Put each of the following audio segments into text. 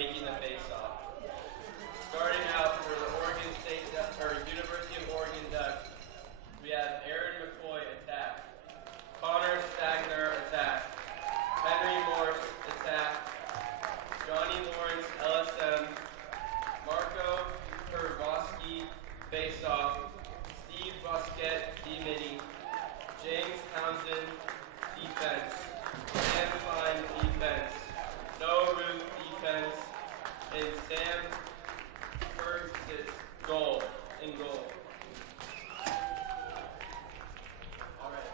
taking the face-off. Starting out for the Oregon State or University of Oregon Ducks, we have Aaron McCoy attack, Connor Stagner attack, Henry Morse attack, Johnny Lawrence LSM, Marco Kurvosky face-off, Steve Bosquet D-Midi, James Townsend defense, Sam Klein defense, Noah Ruth defense, and Sam Fergus goal in goal. All right.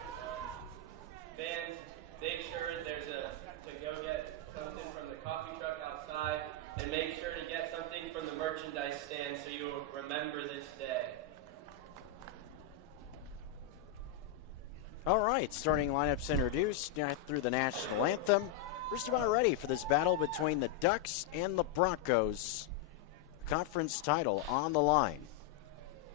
Fans, make sure to go get something from the coffee truck outside, and make sure to get something from the merchandise stand so you will remember this day. All right, starting lineups introduced through the national anthem. We're just about ready for this battle between the Ducks and the Broncos. Conference title on the line.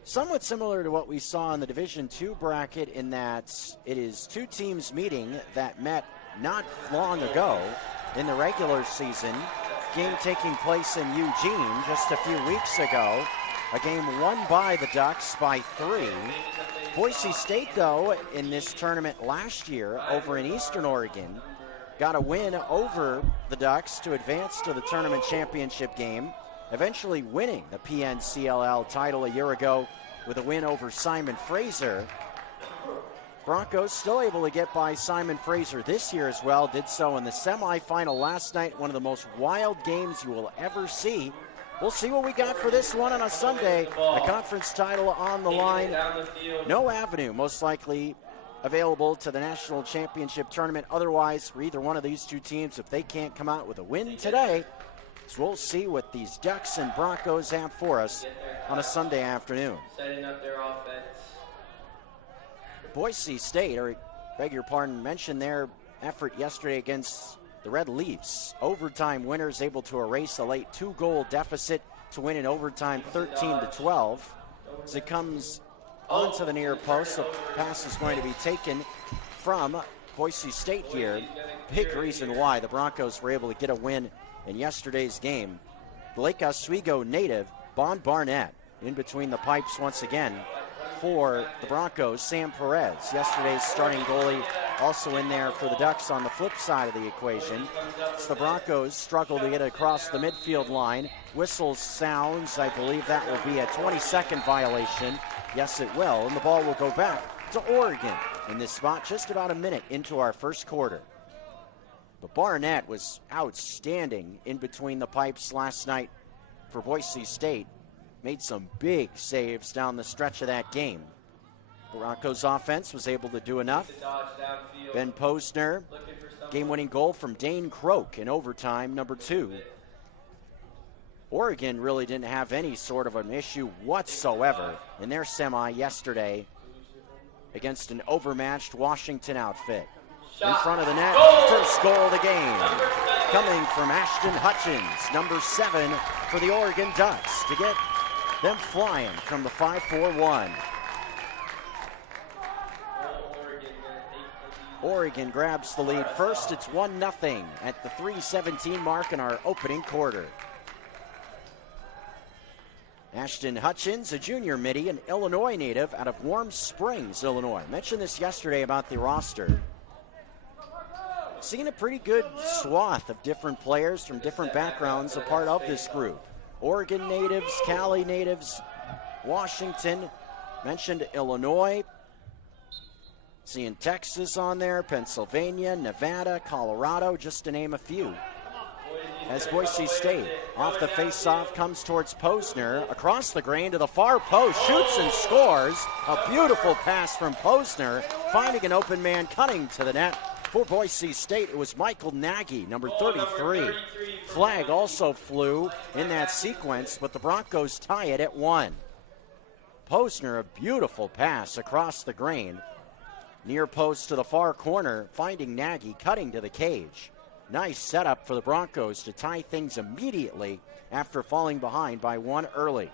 Somewhat similar to what we saw in the Division II bracket in that it is two teams meeting that met not long ago in the regular season. Game taking place in Eugene just a few weeks ago. A game won by the Ducks by 3. Boise State, though, in this tournament last year over in Eastern Oregon, got a win over the Ducks to advance to the tournament championship game, eventually winning the PNCLL title a year ago with a win over Simon Fraser. Broncos still able to get by Simon Fraser this year as well, did so in the semifinal last night, one of the most wild games you will ever see. We'll see what we got for this one on a Sunday. A conference title on the line. No avenue, most likely, available to the national championship tournament. Otherwise, for either one of these two teams, if they can't come out with a win today, so we'll see what these Ducks and Broncos have for us on a Sunday afternoon. Setting up their offense. Boise State, or beg your pardon, mentioned their effort yesterday against the Red Leafs. Overtime winners able to erase a late 2-goal deficit to win in overtime 13-12. As it comes onto the near post, the pass is going to be taken from Boise State here. Big reason why the Broncos were able to get a win in yesterday's game. Lake Oswego native Bon Barnett in between the pipes once again for the Broncos. Sam Perez, yesterday's starting goalie, also in there for the Ducks on the flip side of the equation. As the Broncos struggle to get across the midfield line. Whistle sounds. I believe that will be a 20-second violation. Yes, it will. And the ball will go back to Oregon in this spot just about a minute into our first quarter. But Barnett was outstanding in between the pipes last night for Boise State. Made some big saves down the stretch of that game. Broncos offense was able to do enough. Ben Posner, game-winning goal from Dane Croak in overtime, number 2. Oregon really didn't have any sort of an issue whatsoever in their semi yesterday against an overmatched Washington outfit. In front of the net, first goal of the game, coming from Ashton Hutchins, number 7 for the Oregon Ducks, to get them flying from the 5-4-1. Oregon grabs the lead first. It's 1-0 at the 3:17 mark in our opening quarter. Ashton Hutchins, a junior midi, an Illinois native out of Warm Springs, Illinois. Mentioned this yesterday about the roster. Seeing a pretty good swath of different players from different backgrounds a part of this group. Oregon natives, Cali natives, Washington, mentioned Illinois. Seeing Texas on there, Pennsylvania, Nevada, Colorado, just to name a few. As Boise State, off the face-off, comes towards Posner, across the grain to the far post, shoots and scores. A beautiful pass from Posner, finding an open man, cutting to the net. For Boise State, it was Michael Nagy, number 33. Flag also flew in that sequence, but the Broncos tie it at 1. Posner, a beautiful pass across the grain. Near post to the far corner, finding Nagy, cutting to the cage. Nice setup for the Broncos to tie things immediately after falling behind by 1 early.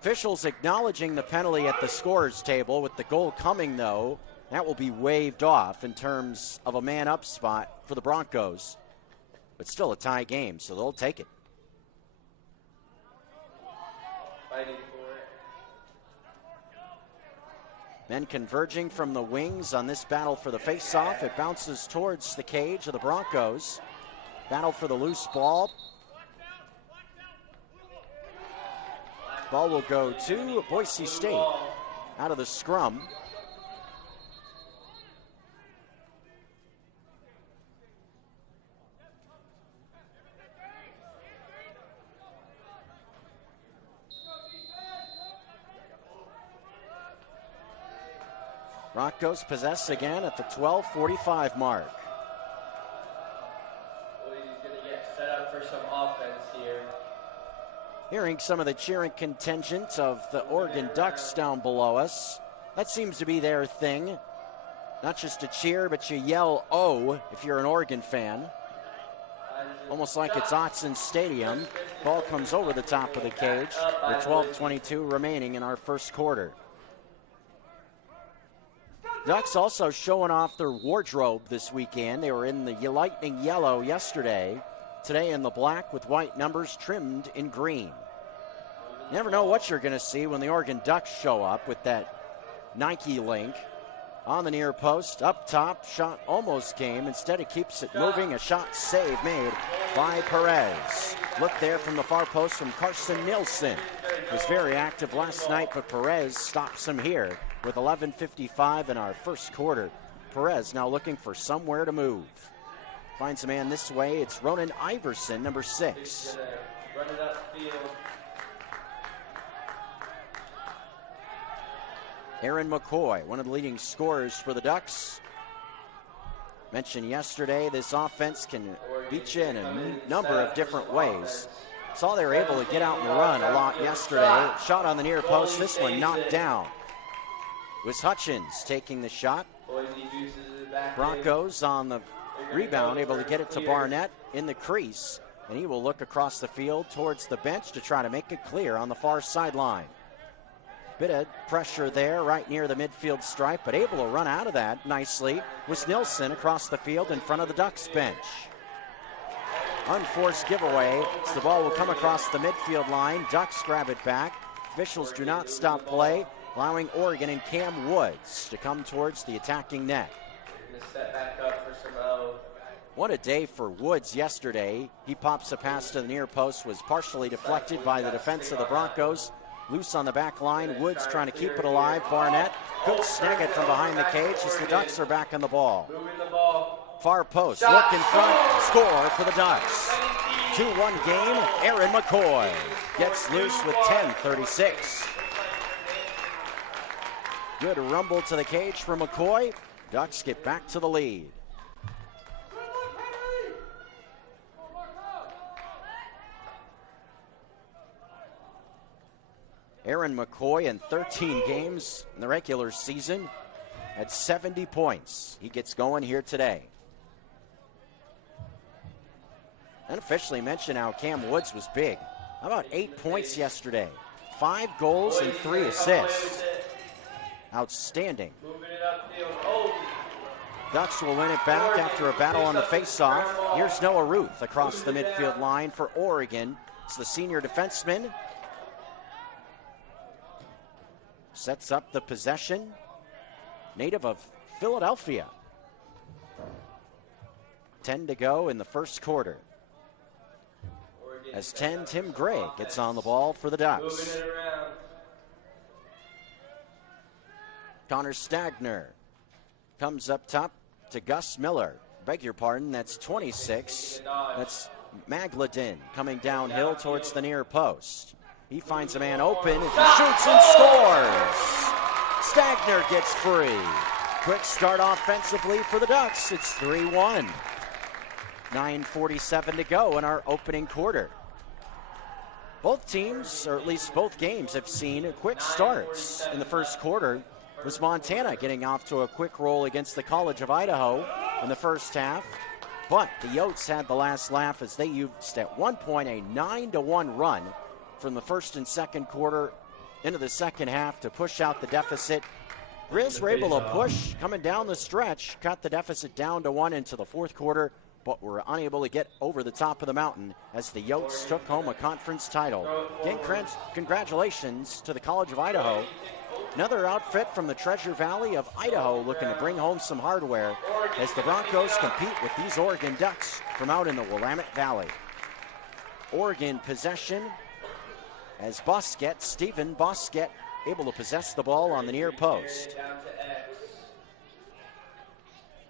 Officials acknowledging the penalty at the scorer's table, with the goal coming, though. That will be waved off in terms of a man-up spot for the Broncos. but still a tie game, so they'll take it. Fighting for it. Men converging from the wings on this battle for the face-off. It bounces towards the cage of the Broncos. Battle for the loose ball. Ball will go to Boise State out of the scrum. Broncos possess again at the 12:45 mark. Boise's going to get set up for some offense here. Hearing some of the cheering contingent of the Oregon Ducks down below us. That seems to be their thing. Not just to cheer, but you yell, "Oh," if you're an Oregon fan. Almost like it's Autzen Stadium. Ball comes over the top of the cage with 12:22 remaining in our first quarter. Ducks also showing off their wardrobe this weekend. They were in the lightning yellow yesterday. Today in the black with white numbers trimmed in green. You never know what you're going to see when the Oregon Ducks show up with that Nike link. On the near post, up top, shot almost came. Instead it keeps it moving. A shot save made by Perez. Look there from the far post from Carson Nilsson. Was very active last night, but Perez stops him here with 11:55 in our first quarter. Perez now looking for somewhere to move. Finds a man this way. It's Ronan Iverson, number 6. Run it upfield. Aaron McCoy, one of the leading scorers for the Ducks. Mentioned yesterday, this offense can beat you in a number of different ways. Saw they were able to get out and run a lot yesterday. Shot on the near post, this one knocked down. It was Hutchins taking the shot. Broncos on the rebound, able to get it to Barnett in the crease. And he will look across the field towards the bench to try to make it clear on the far sideline. Bit of pressure there right near the midfield stripe, but able to run out of that nicely was Nilsson across the field in front of the Ducks bench. Unforced giveaway, so the ball will come across the midfield line. Ducks grab it back. Officials do not stop play, allowing Oregon and Cam Woods to come towards the attacking net. Set back up for some O. What a day for Woods yesterday. He pops a pass to the near post, was partially deflected by the defense of the Broncos. Loose on the back line. Woods trying to keep it alive. Barnett could snag it from behind the cage as the Ducks are back on the ball. Far post, look in front, score for the Ducks. 2-1 game. Aaron McCoy gets loose with 10:36. Good rumble to the cage for McCoy. Ducks get back to the lead. Aaron McCoy in 13 games in the regular season at 70 points. He gets going here today. Unofficially mentioned how Cam Woods was big. How about 8 points yesterday? 5 goals and 3 assists. Outstanding. Ducks will win it back after a battle on the faceoff. Here's Noah Ruth across the midfield line for Oregon. It's the senior defenseman. Sets up the possession. Native of Philadelphia. 10 to go in the first quarter. As 10, Tim Gray gets on the ball for the Ducks. Connor Stagner comes up top to Gus Miller. Beg your pardon, that's 26. That's Magladin coming downhill towards the near post. He finds a man open, shoots and scores. Stagner gets free. Quick start offensively for the Ducks. It's 3-1. 9:47 to go in our opening quarter. Both teams, or at least both games, have seen quick starts. In the first quarter was Montana getting off to a quick roll against the College of Idaho in the first half. But the Yotes had the last laugh as they used at one point a 9-1 run from the first and second quarter into the second half to push out the deficit. Grizz were able to push coming down the stretch, cut the deficit down to 1 into the fourth quarter. but were unable to get over the top of the mountain as the Yotes took home a conference title. Again, congratulations to the College of Idaho. Another outfit from the Treasure Valley of Idaho looking to bring home some hardware as the Broncos compete with these Oregon Ducks from out in the Willamette Valley. Oregon possession as Stephen Bosquet, able to possess the ball on the near post.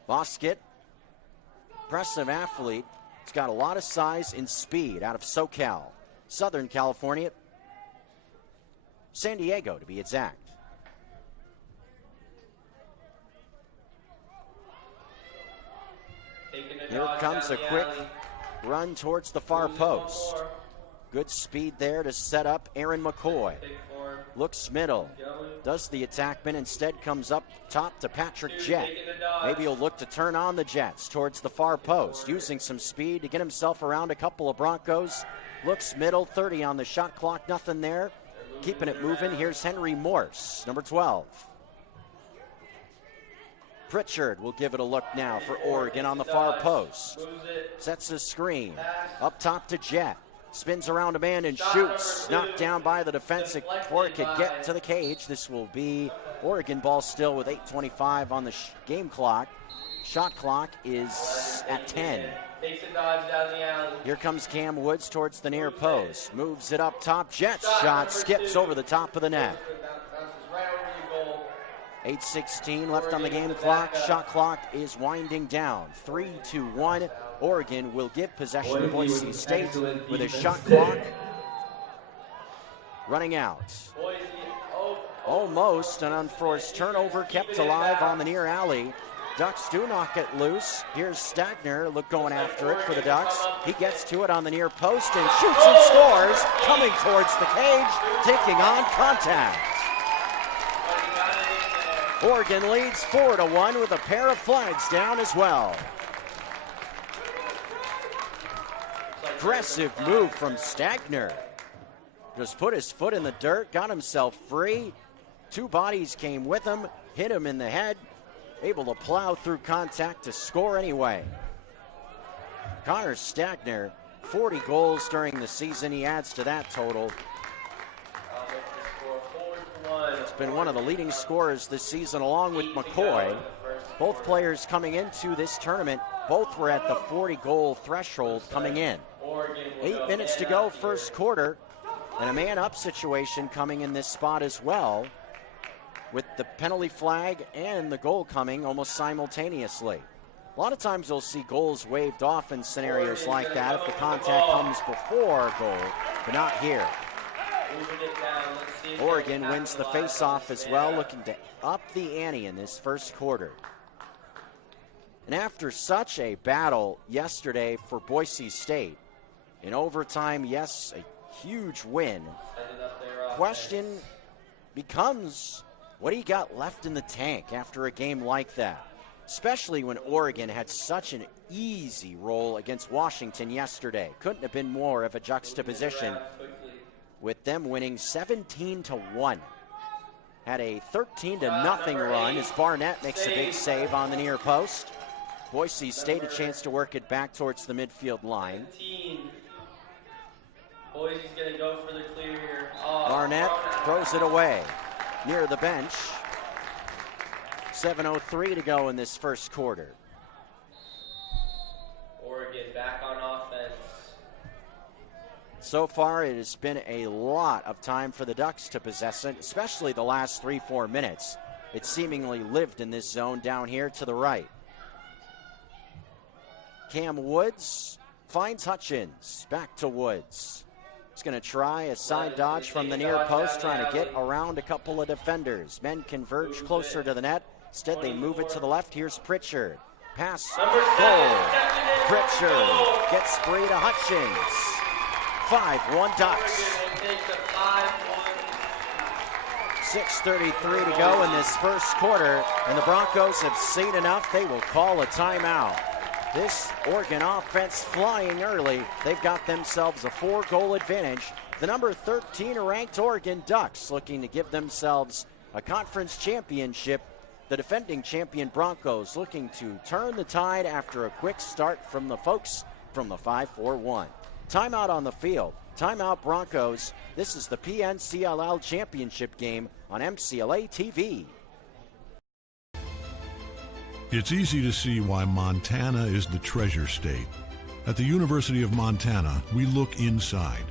Bosquet, impressive athlete. He's got a lot of size and speed out of SoCal, Southern California, San Diego to be exact. Here comes a quick run towards the far post. Good speed there to set up Aaron McCoy. Looks middle. Does the attackman, instead comes up top to Patrick Jett. Maybe he'll look to turn on the Jets towards the far post, using some speed to get himself around a couple of Broncos. Looks middle, 30 on the shot clock, nothing there. Keeping it moving, here's Henry Morse, number 12. Pritchard will give it a look now for Oregon on the far post. Sets a screen. Up top to Jett. Spins around a man and shoots. Knocked down by the defense before it could get to the cage. This will be Oregon ball still with 8:25 on the game clock. Shot clock is at 10. Here comes Cam Woods towards the near post. Moves it up top. Jets shot skips over the top of the net. 8:16 left on the game clock. Shot clock is winding down. 3-1. Oregon will give possession to Boise State with a shot clock running out. Almost an unforced turnover kept alive on the near alley. Ducks do knock it loose. Here's Stagner going after it for the Ducks. He gets to it on the near post and shoots and scores, coming towards the cage, taking on contact. Oregon leads 4-1 with a pair of flags down as well. Aggressive move from Stagner. Just put his foot in the dirt, got himself free. Two bodies came with him, hit him in the head, able to plow through contact to score anyway. Connor Stagner, 40 goals during the season. He adds to that total. He's been one of the leading scorers this season along with McCoy. Both players coming into this tournament, both were at the 40-goal threshold coming in. 8 minutes to go, first quarter, and a man-up situation coming in this spot as well, with the penalty flag and the goal coming almost simultaneously. A lot of times you'll see goals waved off in scenarios like that if the contact comes before a goal, but not here. Oregon wins the face-off as well, looking to up the ante in this first quarter. And after such a battle yesterday for Boise State, in overtime, yes, a huge win, question becomes, what do you got left in the tank after a game like that? Especially when Oregon had such an easy roll against Washington yesterday. Couldn't have been more of a juxtaposition, with them winning 17-1. Had a 13-0 run as Barnett makes a big save on the near post. Boise State a chance to work it back towards the midfield line. Boise's going to go for the clear here. Barnett throws it away near the bench. 7:03 to go in this first quarter. Oregon back on offense. So far, it has been a lot of time for the Ducks to possess it, especially the last 3-4 minutes. It seemingly lived in this zone down here to the right. Cam Woods finds Hutchins. Back to Woods. He's going to try a side dodge from the near post, trying to get around a couple of defenders. Men converge closer to the net. Instead, they move it to the left. Here's Pritchard. Pass, goal. Pritchard gets free to Hutchins. 5-1 Ducks. 6:33 to go in this first quarter, and the Broncos have seen enough. They will call a timeout. This Oregon offense flying early. They've got themselves a 4-goal advantage. The number 13 ranked Oregon Ducks looking to give themselves a conference championship The defending champion Broncos looking to turn the tide after a quick start from the folks from the 5-4-1. Timeout on the field. Timeout Broncos. This is the PNCLL championship game on MCLA TV. It's easy to see why Montana is the treasure state. At the University of Montana, we look inside.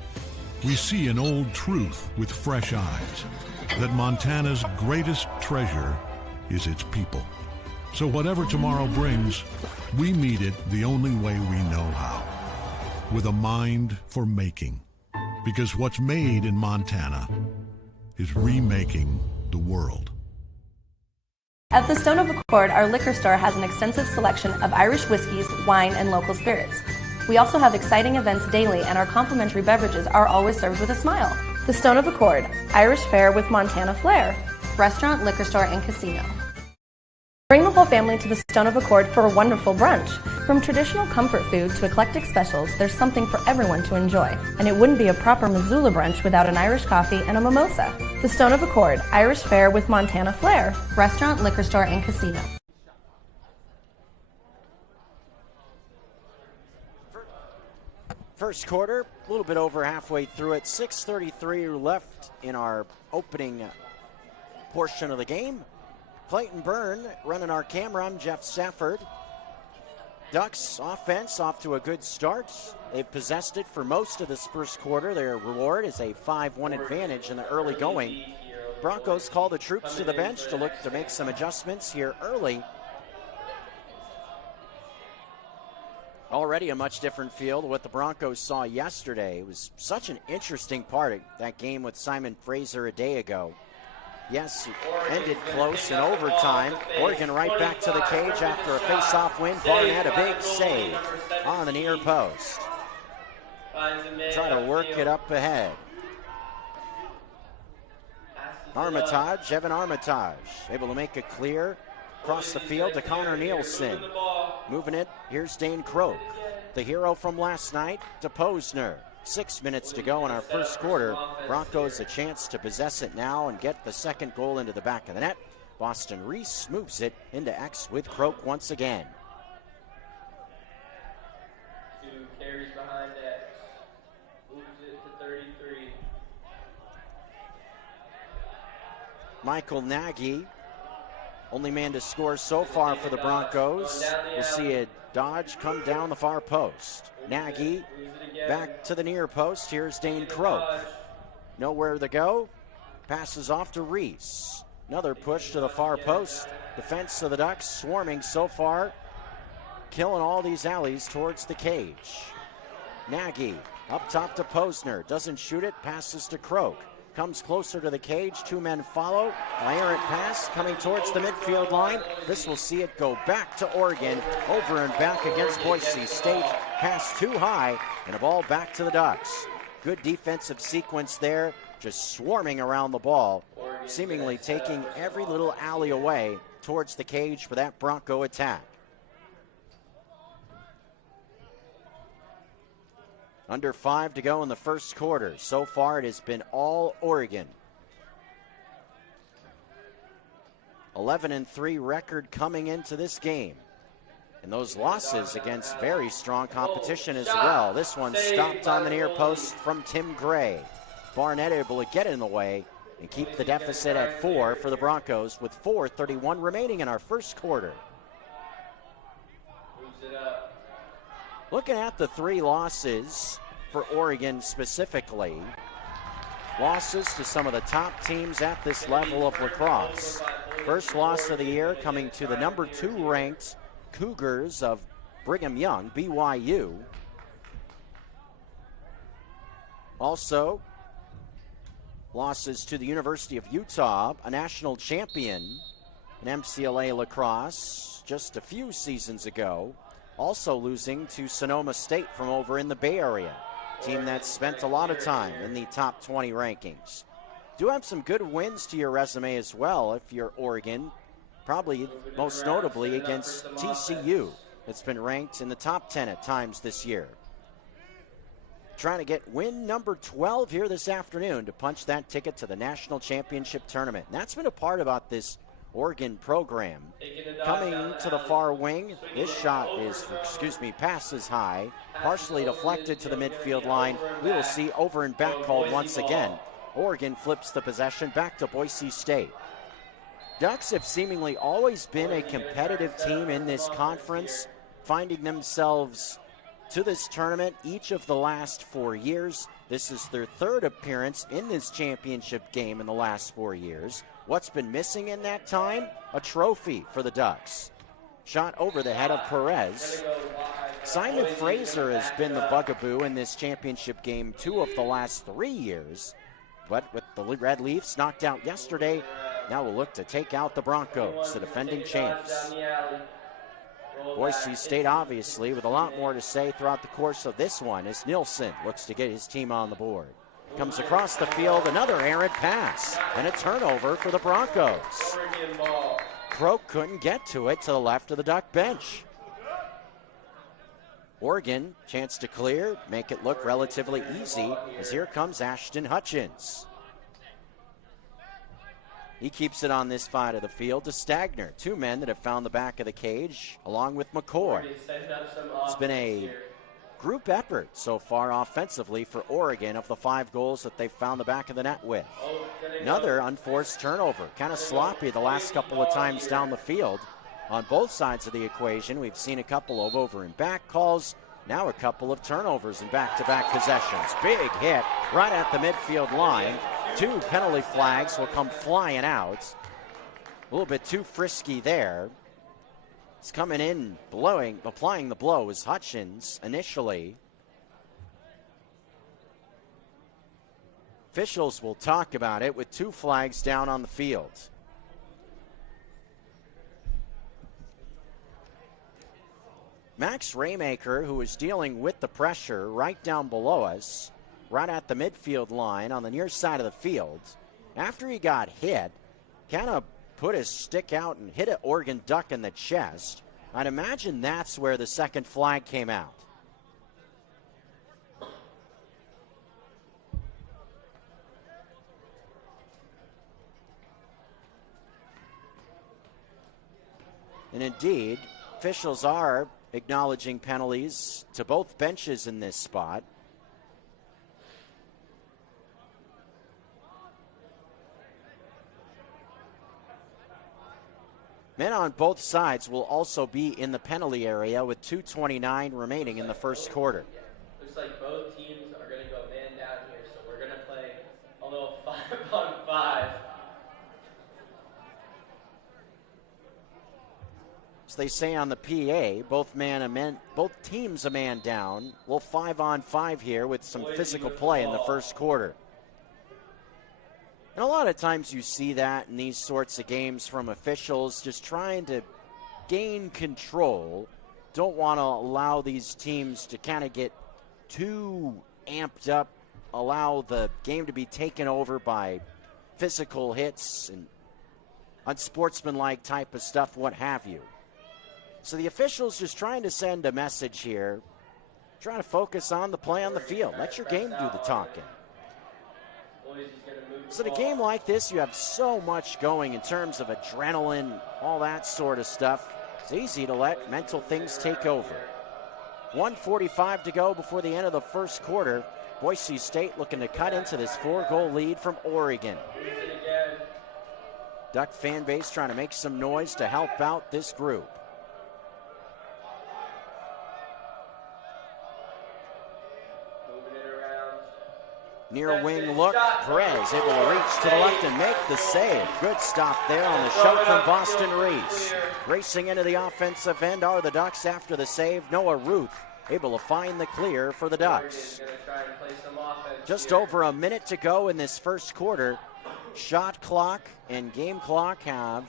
We see an old truth with fresh eyes, that Montana's greatest treasure is its people. So whatever tomorrow brings, we meet it the only way we know how, with a mind for making. Because what's made in Montana is remaking the world. At the Stone of Accord, our liquor store has an extensive selection of Irish whiskeys, wine, and local spirits. We also have exciting events daily, and our complimentary beverages are always served with a smile. The Stone of Accord, Irish fare with Montana flair, restaurant, liquor store, and casino. Bring the whole family to the Stone of Accord for a wonderful brunch. From traditional comfort food to eclectic specials, there's something for everyone to enjoy. And it wouldn't be a proper Missoula brunch without an Irish coffee and a mimosa. The Stone of Accord, Irish fare with Montana flair, restaurant, liquor store, and casino. First quarter, a little bit over halfway through it. 6:33 left in our opening portion of the game. Clayton Byrne running our camera. I'm Jeff Safford. Ducks offense off to a good start. They've possessed it for most of this first quarter. Their reward is a 5-1 advantage in the early going. Broncos call the troops to the bench to look to make some adjustments here early. Already a much different field what the Broncos saw yesterday. It was such an interesting part of that game with Simon Fraser a day ago. Yes, it ended close in overtime. Oregon right back to the cage after a face-off win. Barnett a big save on the near post. Try to work it up ahead. Armitage, Evan Armitage, able to make it clear across the field to Connor Nielsen. Moving it, here's Dane Croak, the hero from last night, to Posner. 6 minutes to go in our first quarter. Broncos a chance to possess it now and get the second goal into the back of the net. Boston Reese moves it into X with Croak once again. 2 carries behind X. Moves it to 33. Michael Nagy, only man to score so far for the Broncos. We'll see a dodge come down the far post. Nagy back to the near post. Here's Dane Croak. Nowhere to go. Passes off to Reese. Another push to the far post. Defense of the Ducks swarming so far, killing all these alleys towards the cage. Nagy up top to Posner. Doesn't shoot it. Passes to Croak. Comes closer to the cage. 2 men follow. An errant pass coming towards the midfield line. This will see it go back to Oregon. Over and back against Boise State. Pass too high and a ball back to the Ducks. Good defensive sequence there. Just swarming around the ball. Seemingly taking every little alley away towards the cage for that Bronco attack. Under 5 to go in the first quarter. So far it has been all Oregon. 11-3 record coming into this game. And those losses against very strong competition as well. This one stopped on the near post from Tim Gray. Barnett able to get in the way and keep the deficit at 4 for the Broncos with 4:31 remaining in our first quarter. Looking at the 3 losses for Oregon specifically, losses to some of the top teams at this level of lacrosse. First loss of the year coming to the number 2 ranked Cougars of Brigham Young, BYU. Also, losses to the University of Utah, a national champion in MCLA lacrosse just a few seasons ago. Also losing to Sonoma State from over in the Bay Area, team that spent a lot of time in the top 20 rankings. Do have some good wins to your resume as well if you're Oregon, probably most notably against TCU. It's been ranked in the top 10 at times this year. Trying to get win number 12 here this afternoon to punch that ticket to the national championship tournament. And that's been a part about this Oregon program. Coming to the far wing, this shot is, pass is high, partially deflected to the midfield line. We will see over and back called once again. Oregon flips the possession back to Boise State. Ducks have seemingly always been a competitive team in this conference, finding themselves to this tournament each of the last 4 years. This is their third appearance in this championship game in the last 4 years. What's been missing in that time? A trophy for the Ducks. Shot over the head of Perez. Simon Fraser has been the bugaboo in this championship game 2 of the last 3 years. But with the Red Leafs knocked out yesterday, now we'll look to take out the Broncos, the defending champs. Boise State, obviously, with a lot more to say throughout the course of this one as Nilsson looks to get his team on the board. Comes across the field, another errant pass, and a turnover for the Broncos. Croak couldn't get to it to the left of the Duck bench. Oregon, chance to clear, make it look relatively easy, as here comes Ashton Hutchins. He keeps it on this side of the field to Stagner. 2 men that have found the back of the cage, along with McCoy. It's been a group effort so far offensively for Oregon of the 5 goals that they've found the back of the net with. Another unforced turnover. Kind of sloppy the last couple of times down the field. On both sides of the equation, we've seen a couple of over and back calls. Now a couple of turnovers in back-to-back possessions. Big hit right at the midfield line. 2 penalty flags will come flying out. A little bit too frisky there. It's coming in, applying the blow is Hutchins initially. Officials will talk about it with 2 flags down on the field. Max Raymaker, who is dealing with the pressure right down below us, right at the midfield line on the near side of the field. After he got hit, kind of put his stick out and hit an Oregon Duck in the chest. I'd imagine that's where the second flag came out. And indeed, officials are acknowledging penalties to both benches in this spot. Men on both sides will also be in the penalty area with 2:29 remaining in the first quarter. Looks like both teams are going to go man down here, so we're going to play a little 5-on-5. As they say on the PA, both teams a man down. We'll 5-on-5 here with some physical play in the first quarter. And a lot of times you see that in these sorts of games from officials just trying to gain control. Don't want to allow these teams to kind of get too amped up, allow the game to be taken over by physical hits and unsportsmanlike type of stuff, what have you. So the officials just trying to send a message here, trying to focus on the play on the field. Let your game do the talking. So in a game like this, you have so much going in terms of adrenaline, all that sort of stuff. It's easy to let mental things take over. 1:45 to go before the end of the first quarter. Boise State looking to cut into this 4-goal lead from Oregon. Duck fan base trying to make some noise to help out this group. Near wing look, Perez able to reach to the left and make the save. Good stop there on the shot from Boston Reese. Racing into the offensive end are the Ducks after the save. Noah Ruth able to find the clear for the Ducks. Just over a minute to go in this first quarter. Shot clock and game clock have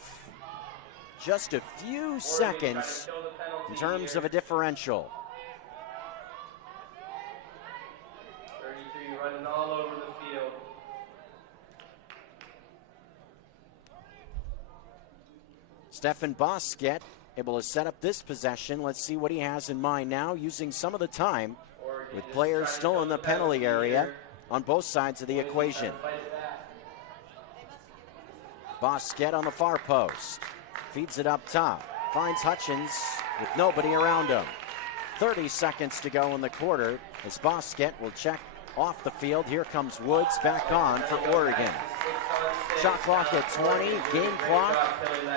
just a few seconds in terms of a differential. Running all over the field. Stefan Bosquet able to set up this possession. Let's see what he has in mind now, using some of the time with players still in the penalty area on both sides of the equation. Bosquet on the far post. Feeds it up top. Finds Hutchins with nobody around him. 30 seconds to go in the quarter as Bosquet will check off the field. Here comes Woods back on for Oregon. Shot clock at 20, game clock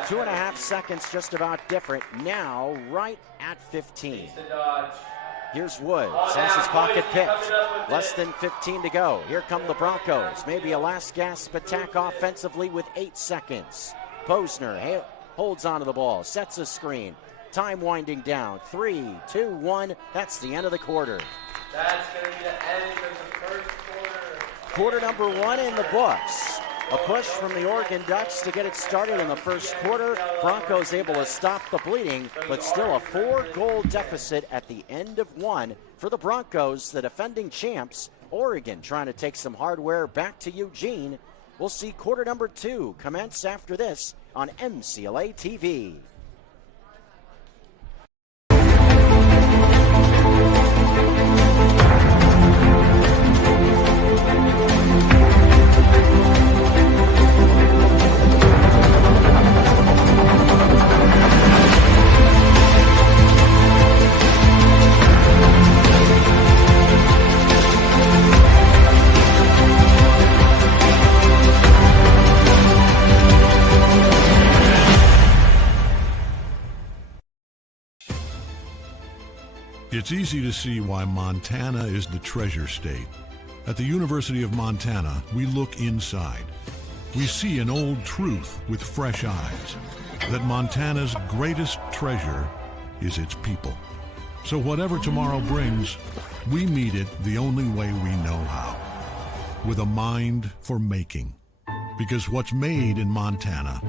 2.5 seconds, just about different. Now right at 15. Here's Woods, has his pocket picked. Less than 15 to go. Here come the Broncos. Maybe a last gasp attack offensively with 8 seconds. Posner holds onto the ball, sets a screen. Time winding down. 3, 2, 1. That's the end of the quarter. That's going to be the end of the first quarter. Quarter number 1 in the books. A push from the Oregon Ducks to get it started in the first quarter. Broncos able to stop the bleeding, but still a 4-goal deficit at the end of 1 for the Broncos, the defending champs. Oregon trying to take some hardware back to Eugene. We'll see quarter number 2 commence after this on MCLA TV. It's easy to see why Montana is the treasure state. At the University of Montana, we look inside. We see an old truth with fresh eyes, that Montana's greatest treasure is its people. So whatever tomorrow brings, we meet it the only way we know how, with a mind for making. Because what's made in Montana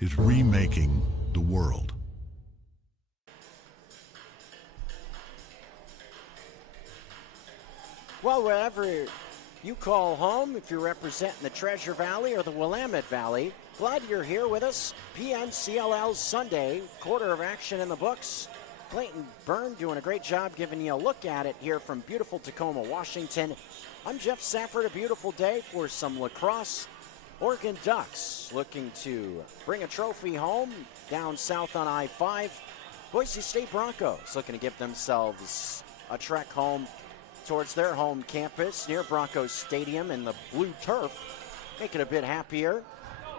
is remaking the world. Well, wherever you call home, if you're representing the Treasure Valley or the Willamette Valley, glad you're here with us. PNCLL Sunday, quarter of action in the books. Clayton Byrne doing a great job giving you a look at it here from beautiful Tacoma, Washington. I'm Jeff Safford. A beautiful day for some lacrosse. Oregon Ducks looking to bring a trophy home down south on I-5. Boise State Broncos looking to give themselves a trek home towards their home campus near Broncos Stadium in the blue turf. Make it a bit happier.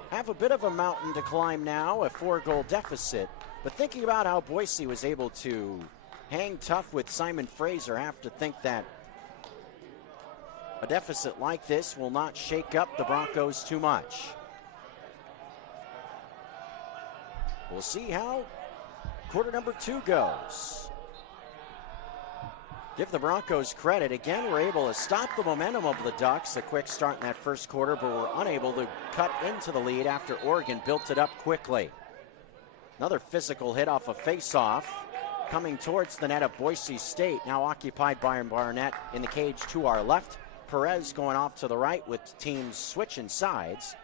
Have a bit of a mountain to climb now, a 4-goal deficit. But thinking about how Boise was able to hang tough with Simon Fraser, I have to think that a deficit like this will not shake up the Broncos too much. We'll see how quarter number 2 goes. Give the Broncos credit. Again, we're able to stop the momentum of the Ducks. A quick start in that first quarter, but we're unable to cut into the lead after Oregon built it up quickly. Another physical hit off a face-off coming towards the net of Boise State, now occupied by Barnett in the cage to our left. Perez going off to the right with teams switching sides.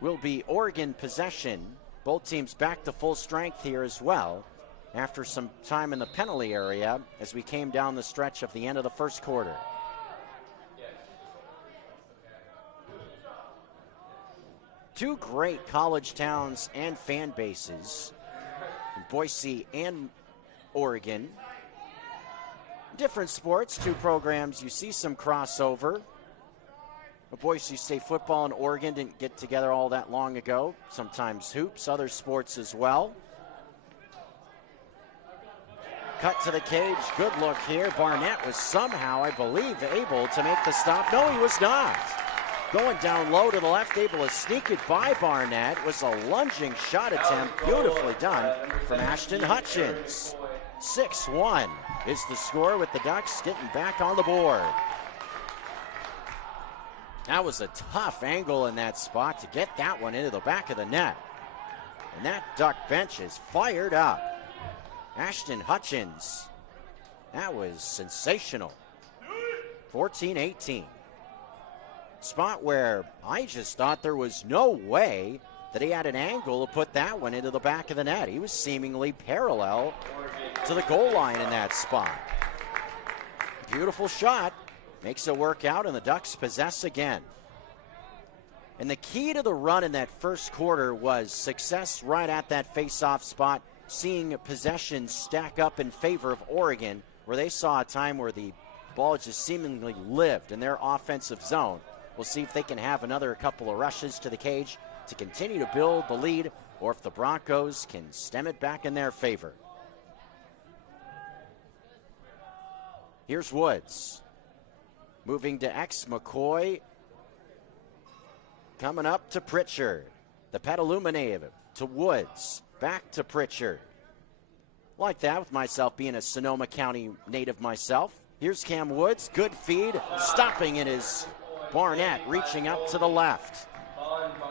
Will be Oregon possession. Both teams back to full strength here as well after some time in the penalty area as we came down the stretch of the end of the first quarter. Two great college towns and fan bases in Boise and Oregon. Different sports, two programs, you see some crossover. Boise State football and Oregon didn't get together all that long ago. Sometimes hoops, other sports as well. Cut to the cage, good look here. Barnett was somehow, I believe, able to make the stop. No, he was not. Going down low to the left, able to sneak it by Barnett. Was a lunging shot attempt, beautifully done from Ashton Hutchins. 6-1 is the score with the Ducks getting back on the board. That was a tough angle in that spot to get that one into the back of the net. And that Duck bench is fired up. Ashton Hutchins, that was sensational. 14-18. Spot where I just thought there was no way that he had an angle to put that one into the back of the net. He was seemingly parallel to the goal line in that spot. Beautiful shot. Makes it work out, and the Ducks possess again. And the key to the run in that first quarter was success right at that face-off spot, seeing possessions stack up in favor of Oregon, where they saw a time where the ball just seemingly lived in their offensive zone. We'll see if they can have another couple of rushes to the cage to continue to build the lead, or if the Broncos can stem it back in their favor. Here's Woods. Moving to X, McCoy. Coming up to Pritchard. The Petaluma native to Woods. Back to Pritchard. Like that, with myself being a Sonoma County native myself. Here's Cam Woods. Good feed. Stopping it is Barnett, reaching up to the left.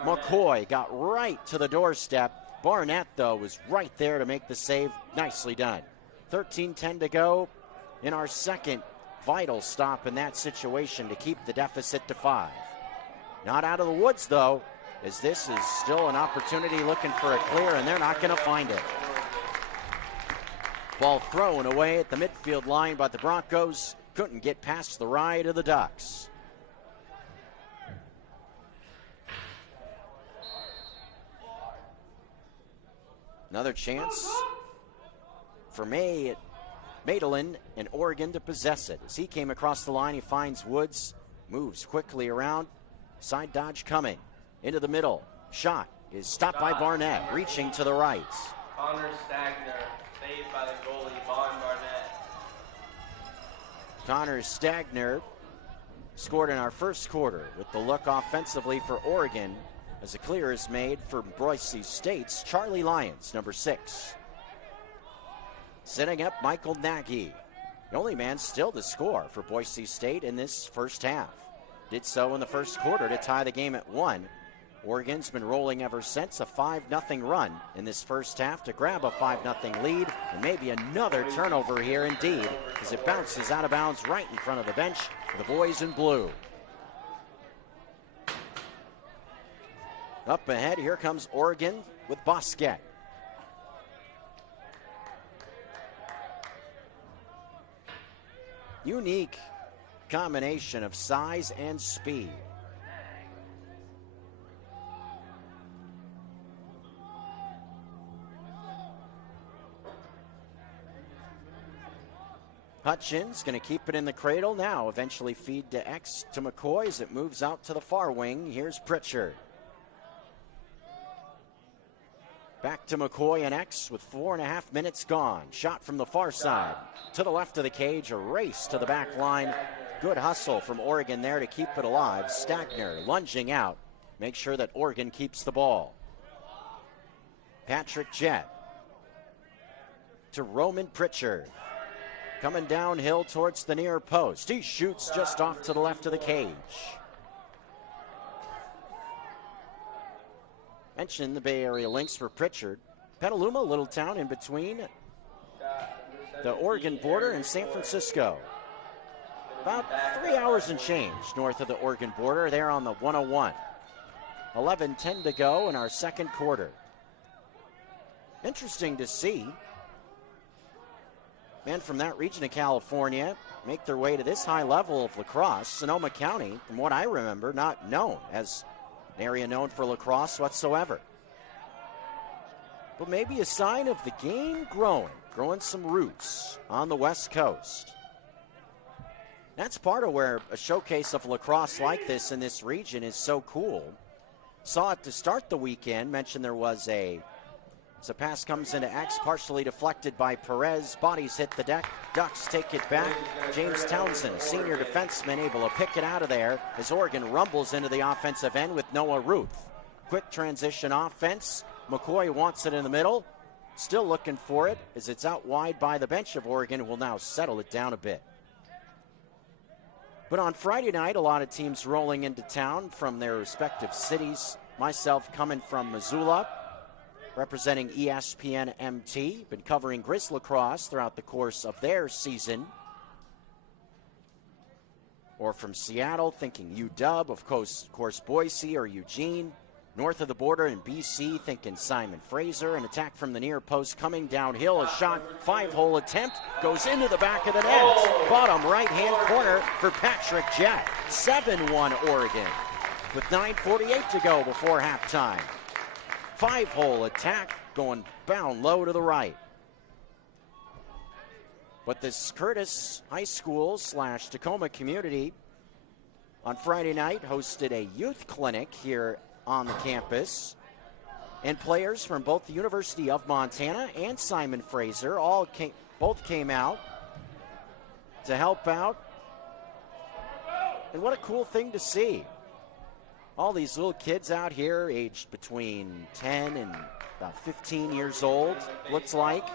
McCoy got right to the doorstep. Barnett, though, was right there to make the save. Nicely done. 13-10 to go in our second vital stop in that situation to keep the deficit to 5. Not out of the woods, though, as this is still an opportunity looking for a clear, and they're not going to find it. Ball thrown away at the midfield line, but the Broncos couldn't get past the ride of the Ducks. Another chance for Madeline and Oregon to possess it. As he came across the line, he finds Woods, moves quickly around. Side dodge coming into the middle. Shot is stopped by Barnett, reaching to the right. Connor Stagner, saved by the goalie, Vaughn Barnett. Connor Stagner scored in our first quarter with the look offensively for Oregon, as a clear is made for Boise State's Charlie Lyons, number 6. Setting up Michael Nagy, the only man still to score for Boise State in this first half. Did so in the first quarter to tie the game at 1. Oregon's been rolling ever since, a 5-0 run in this first half to grab a 5-0 lead, and maybe another turnover here indeed, as it bounces out of bounds right in front of the bench for the boys in blue. Up ahead, here comes Oregon with Bosquet. Unique combination of size and speed. Hutchins going to keep it in the cradle now, eventually feed to X to McCoy as it moves out to the far wing. Here's Pritchard. Back to McCoy and X with 4.5 minutes gone. Shot from the far side to the left of the cage, a race to the back line. Good hustle from Oregon there to keep it alive. Stagner lunging out, make sure that Oregon keeps the ball. Patrick Jett to Roman Pritchard. Coming downhill towards the near post. He shoots just off to the left of the cage. Mentioned the Bay Area links for Pritchard. Petaluma, little town in between the Oregon border and San Francisco. About 3 hours and change north of the Oregon border, there on the 101. 11-10 to go in our second quarter. Interesting to see men from that region of California make their way to this high level of lacrosse. Sonoma County, from what I remember, not known as an area known for lacrosse whatsoever. But maybe a sign of the game growing some roots on the West Coast. That's part of where a showcase of lacrosse like this in this region is so cool. Saw it to start the weekend. Mentioned there was a pass comes into X, partially deflected by Perez. Bodies hit the deck. Ducks take it back. James Townsend, a senior defenseman, able to pick it out of there as Oregon rumbles into the offensive end with Noah Ruth. Quick transition offense. McCoy wants it in the middle. Still looking for it as it's out wide by the bench of Oregon, who will now settle it down a bit. But on Friday night, a lot of teams rolling into town from their respective cities. Myself coming from Missoula, representing ESPN MT. Been covering Grizz lacrosse throughout the course of their season. Or from Seattle, thinking UW, of course Boise or Eugene. North of the border in BC, thinking Simon Fraser. An attack from the near post coming downhill. A shot, 5-hole attempt, goes into the back of the net. Bottom right-hand corner for Patrick Jett. 7-1 Oregon. with 9:48 to go before halftime. 5-hole attack going bound low to the right. But this Curtis High School / Tacoma Community on Friday night hosted a youth clinic here on the campus. And players from both the University of Montana and Simon Fraser both came out to help out. And what a cool thing to see. All these little kids out here aged between 10 and about 15 years old, looks like,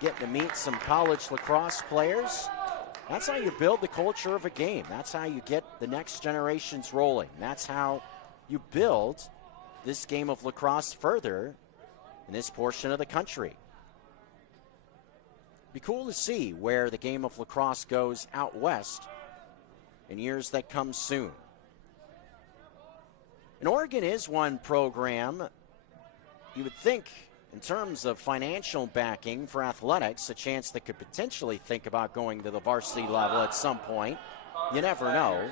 getting to meet some college lacrosse players. That's how you build the culture of a game. That's how you get the next generations rolling. That's how you build this game of lacrosse further in this portion of the country. Be cool to see where the game of lacrosse goes out west in years that come soon. And Oregon is one program you would think, in terms of financial backing for athletics, a chance that could potentially think about going to the varsity level at some point. You never know.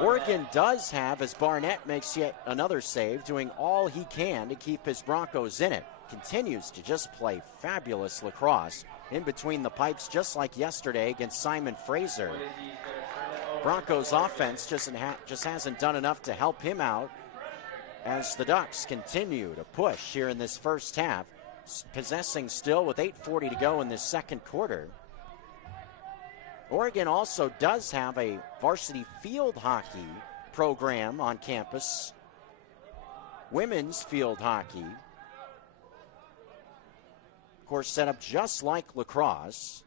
Oregon does have, as Barnett makes yet another save, doing all he can to keep his Broncos in it. Continues to just play fabulous lacrosse in between the pipes, just like yesterday against Simon Fraser. Broncos offense just hasn't done enough to help him out as the Ducks continue to push here in this first half, possessing still with 8:40 to go in this second quarter. Oregon also does have a varsity field hockey program on campus. Women's field hockey, of course, set up just like lacrosse.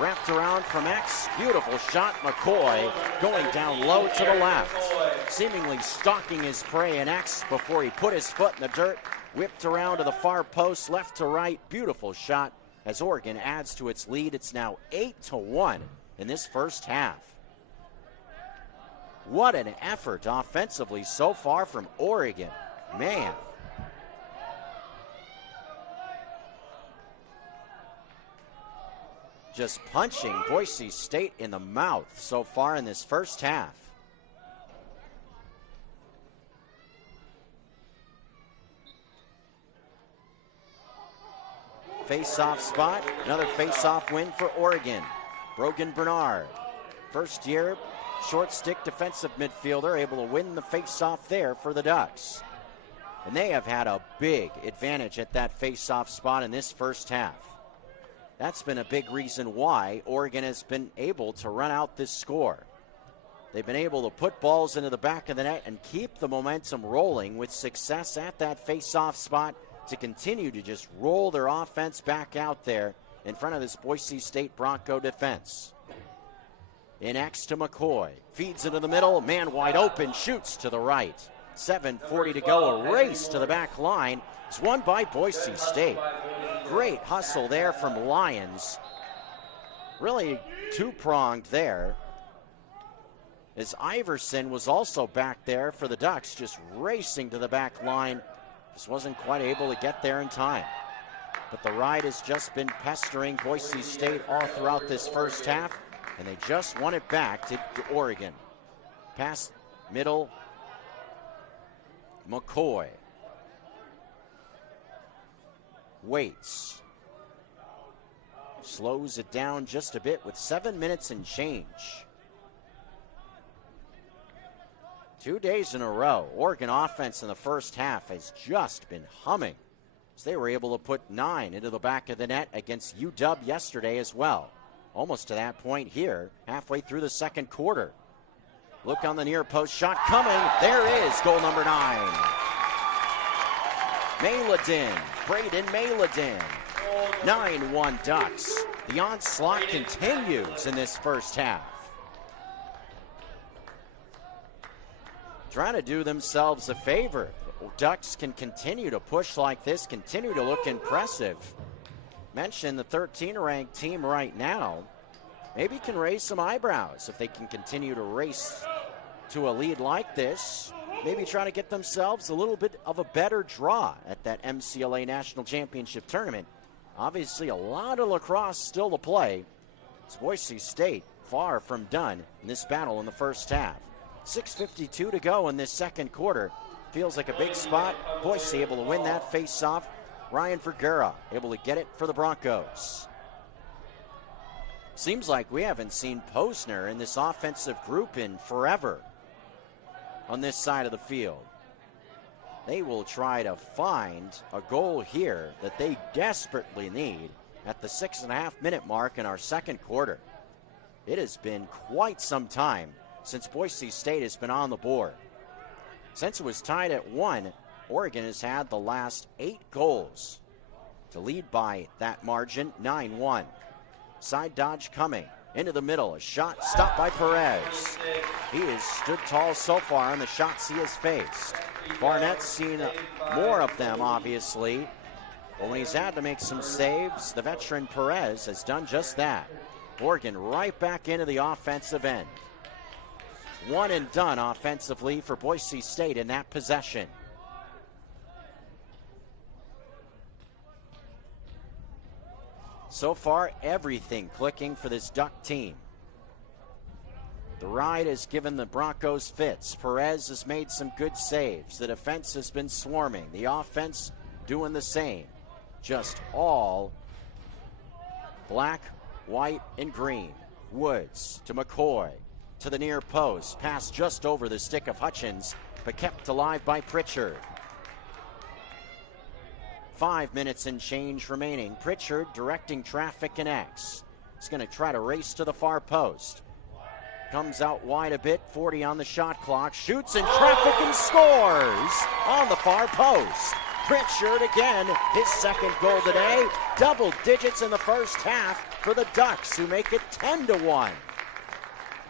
Wrapped around from X. Beautiful shot. McCoy going down low to the left. Seemingly stalking his prey in X before he put his foot in the dirt. Whipped around to the far post, left to right. Beautiful shot as Oregon adds to its lead. It's now 8-1 in this first half. What an effort offensively so far from Oregon. Man. Just punching Boise State in the mouth so far in this first half. Face-off spot, another face-off win for Oregon. Brogan Bernard, first year short stick defensive midfielder, able to win the face-off there for the Ducks. And they have had a big advantage at that face-off spot in this first half. That's been a big reason why Oregon has been able to run out this score. They've been able to put balls into the back of the net and keep the momentum rolling with success at that face-off spot to continue to just roll their offense back out there in front of this Boise State Bronco defense. In X to McCoy. Feeds into the middle. Man wide open. Shoots to the right. 7:40 to go. A race to the back line. It's won by Boise State. Great hustle there from Lyons. Really two-pronged there. As Iverson was also back there for the Ducks, just racing to the back line. Just wasn't quite able to get there in time. But the ride has just been pestering Boise State all throughout this first half, and they just won it back to Oregon. Pass middle, McCoy. Waits. Slows it down just a bit with 7 minutes and change. 2 days in a row, Oregon offense in the first half has just been humming, as they were able to put 9 into the back of the net against UW yesterday as well. Almost to that point here, halfway through the second quarter. Look on the near post, shot coming. There is goal number 9. Maladin, Braden Maladin. 9-1 Ducks. The onslaught continues in this first half. Trying to do themselves a favor. The Ducks can continue to push like this, continue to look impressive. Mention the 13th-ranked team right now. Maybe can raise some eyebrows if they can continue to race to a lead like this. Maybe trying to get themselves a little bit of a better draw at that MCLA National Championship Tournament. Obviously, a lot of lacrosse still to play. It's Boise State far from done in this battle in the first half. 6:52 to go in this second quarter. Feels like a big spot. Boise able to win that face-off. Ryan Vergara able to get it for the Broncos. Seems like we haven't seen Posner in this offensive group in forever on this side of the field. They will try to find a goal here that they desperately need at the 6.5-minute mark in our second quarter. It has been quite some time since Boise State has been on the board. Since it was tied at 1, Oregon has had the last 8 goals to lead by that margin, 9-1. Side dodge coming into the middle. A shot stopped by Perez. He has stood tall so far on the shots he has faced. Barnett's seen more of them, obviously. But when he's had to make some saves, the veteran Perez has done just that. Oregon right back into the offensive end. One and done offensively for Boise State in that possession. So far, everything clicking for this Duck team. The ride has given the Broncos fits. Perez has made some good saves. The defense has been swarming. The offense doing the same. Just all black, white, and green. Woods to McCoy to the near post. Pass just over the stick of Hutchins, but kept alive by Pritchard. 5 minutes and change remaining. Pritchard directing traffic in X. He's going to try to race to the far post. Comes out wide a bit, 40 on the shot clock. Shoots in traffic and scores on the far post. Pritchard again, his second goal today. Double digits in the first half for the Ducks, who make it 10-1.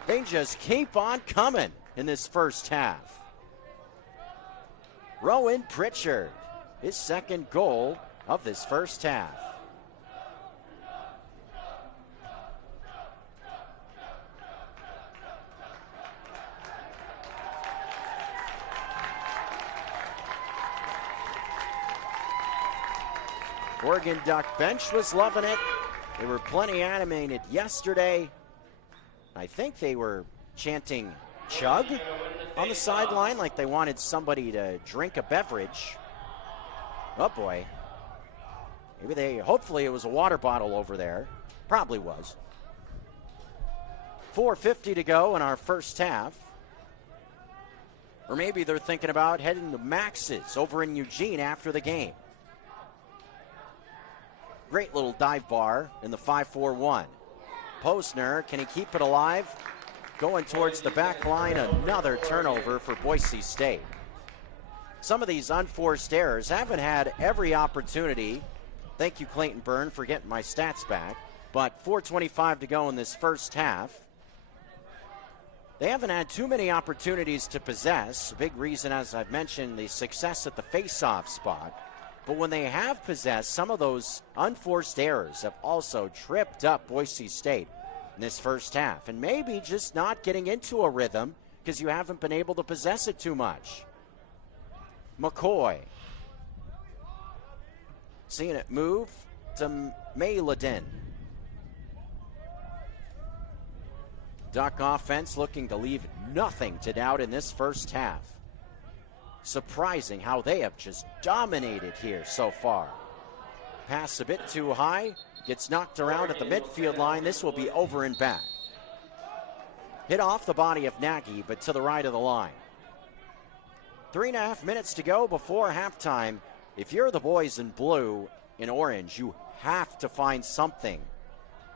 They just keep on coming in this first half. Rowan Pritchard, his second goal of this first half. Oregon Duck bench was loving it. They were plenty animated yesterday. I think they were chanting chug on the sideline like they wanted somebody to drink a beverage. Oh boy. Hopefully it was a water bottle over there. Probably was. 4:50 to go in our first half. Or maybe they're thinking about heading to Max's over in Eugene after the game. Great little dive bar in the 5-4-1. Posner, can he keep it alive? Going towards the back line, another turnover for Boise State. Some of these unforced errors haven't had every opportunity. Thank you, Clayton Byrne, for getting my stats back. But 4:25 to go in this first half. They haven't had too many opportunities to possess. A big reason, as I've mentioned, the success at the face-off spot. But when they have possessed, some of those unforced errors have also tripped up Boise State in this first half. And maybe just not getting into a rhythm because you haven't been able to possess it too much. McCoy. Seeing it move to Mayleden. Duck offense looking to leave nothing to doubt in this first half. Surprising how they have just dominated here so far. Pass a bit too high. Gets knocked around at the midfield line. This will be over and back. Hit off the body of Nagy, but to the right of the line. 3.5 minutes to go before halftime. If you're the boys in blue and orange, you have to find something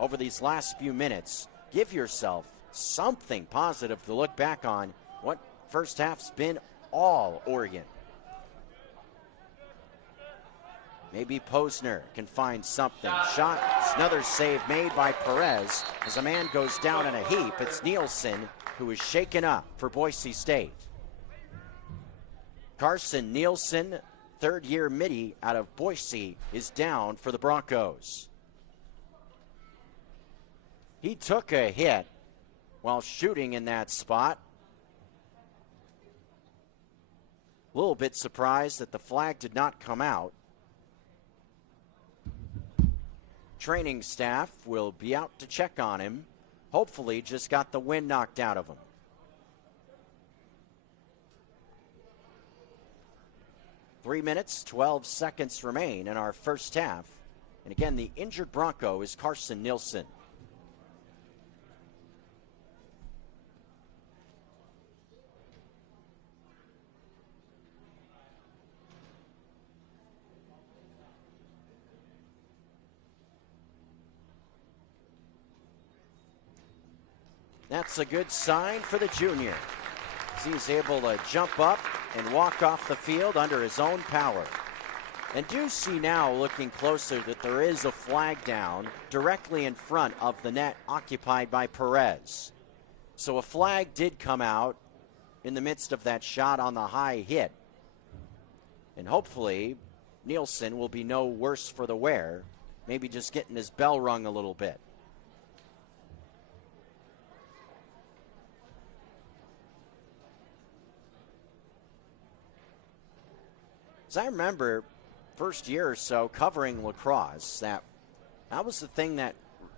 over these last few minutes. Give yourself something positive to look back on. What first half's been all Oregon. Maybe Posner can find something. Shot, another save made by Perez. As a man goes down in a heap, it's Nielsen who is shaken up for Boise State. Carson Nielsen, third-year midi out of Boise, is down for the Broncos. He took a hit while shooting in that spot. A little bit surprised that the flag did not come out. Training staff will be out to check on him. Hopefully just got the wind knocked out of him. 3 minutes, 12 seconds remain in our first half. And again, the injured Bronco is Carson Nielsen. That's a good sign for the junior. He's able to jump up and walk off the field under his own power. And do see now, looking closer, that there is a flag down directly in front of the net occupied by Perez. So a flag did come out in the midst of that shot on the high hit. And hopefully Nielsen will be no worse for the wear, maybe just getting his bell rung a little bit. As I remember, first year or so covering lacrosse, that was the thing that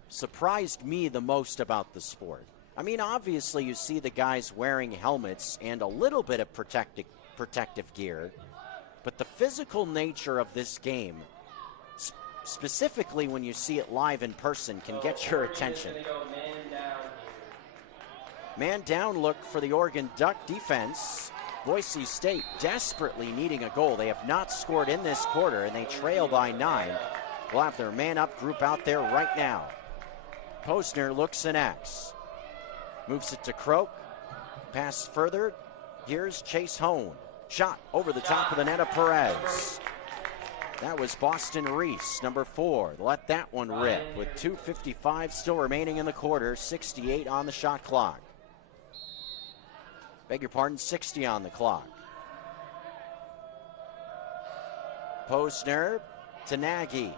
surprised me the most about the sport. I mean, obviously you see the guys wearing helmets and a little bit of protective gear, but the physical nature of this game, specifically when you see it live in person, can get your attention. Man down look for the Oregon Duck defense. Boise State desperately needing a goal. They have not scored in this quarter, and they trail by 9. We'll have their man-up group out there right now. Posner looks and acts. Moves it to Croak. Pass further. Here's Chase Hone. Shot over the top of the net of Perez. That was Boston Reese, number 4. Let that one rip with 2:55 still remaining in the quarter, 68 on the shot clock. Beg your pardon, 60 on the clock. Posner to Nagy.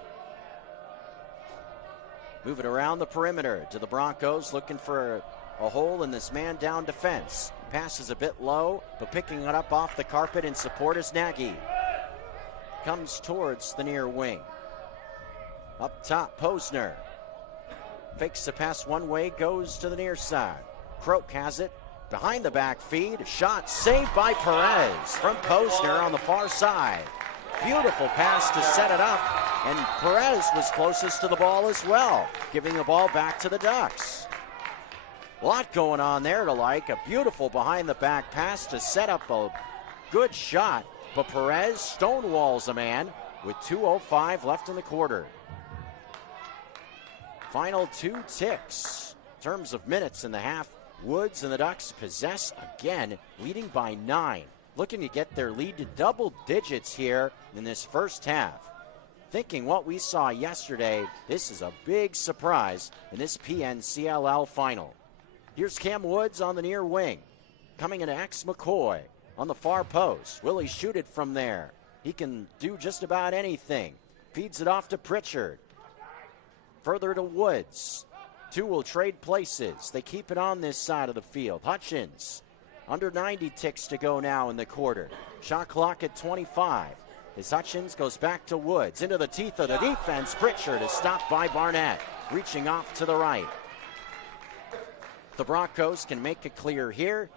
Move it around the perimeter to the Broncos, looking for a hole in this man-down defense. Pass is a bit low, but picking it up off the carpet in support is Nagy. Comes towards the near wing. Up top, Posner. Fakes the pass one way, goes to the near side. Croak has it. Behind the back feed, shot saved by Perez from Posner on the far side. Beautiful pass to set it up, and Perez was closest to the ball as well, giving the ball back to the Ducks. A lot going on there to like. A beautiful behind the back pass to set up a good shot, but Perez stonewalls a man with 2:05 left in the quarter. Final 2 ticks in terms of minutes in the half. Woods and the Ducks possess again, leading by 9. Looking to get their lead to double digits here in this first half. Thinking what we saw yesterday, this is a big surprise in this PNCLL final. Here's Cam Woods on the near wing. Coming into X McCoy on the far post. Will he shoot it from there? He can do just about anything. Feeds it off to Pritchard. Further to Woods. 2 will trade places. They keep it on this side of the field. Hutchins, under 90 ticks to go now in the quarter. Shot clock at 25. As Hutchins goes back to Woods. Into the teeth of the defense. Pritchard is stopped by Barnett. Reaching off to the right. The Broncos can make it clear here.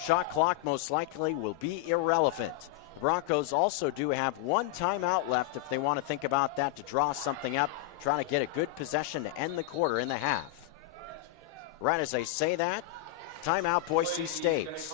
Shot clock most likely will be irrelevant. The Broncos also do have 1 timeout left if they want to think about that to draw something up. Trying to get a good possession to end the quarter in the half. Right as I say that, timeout Boise State.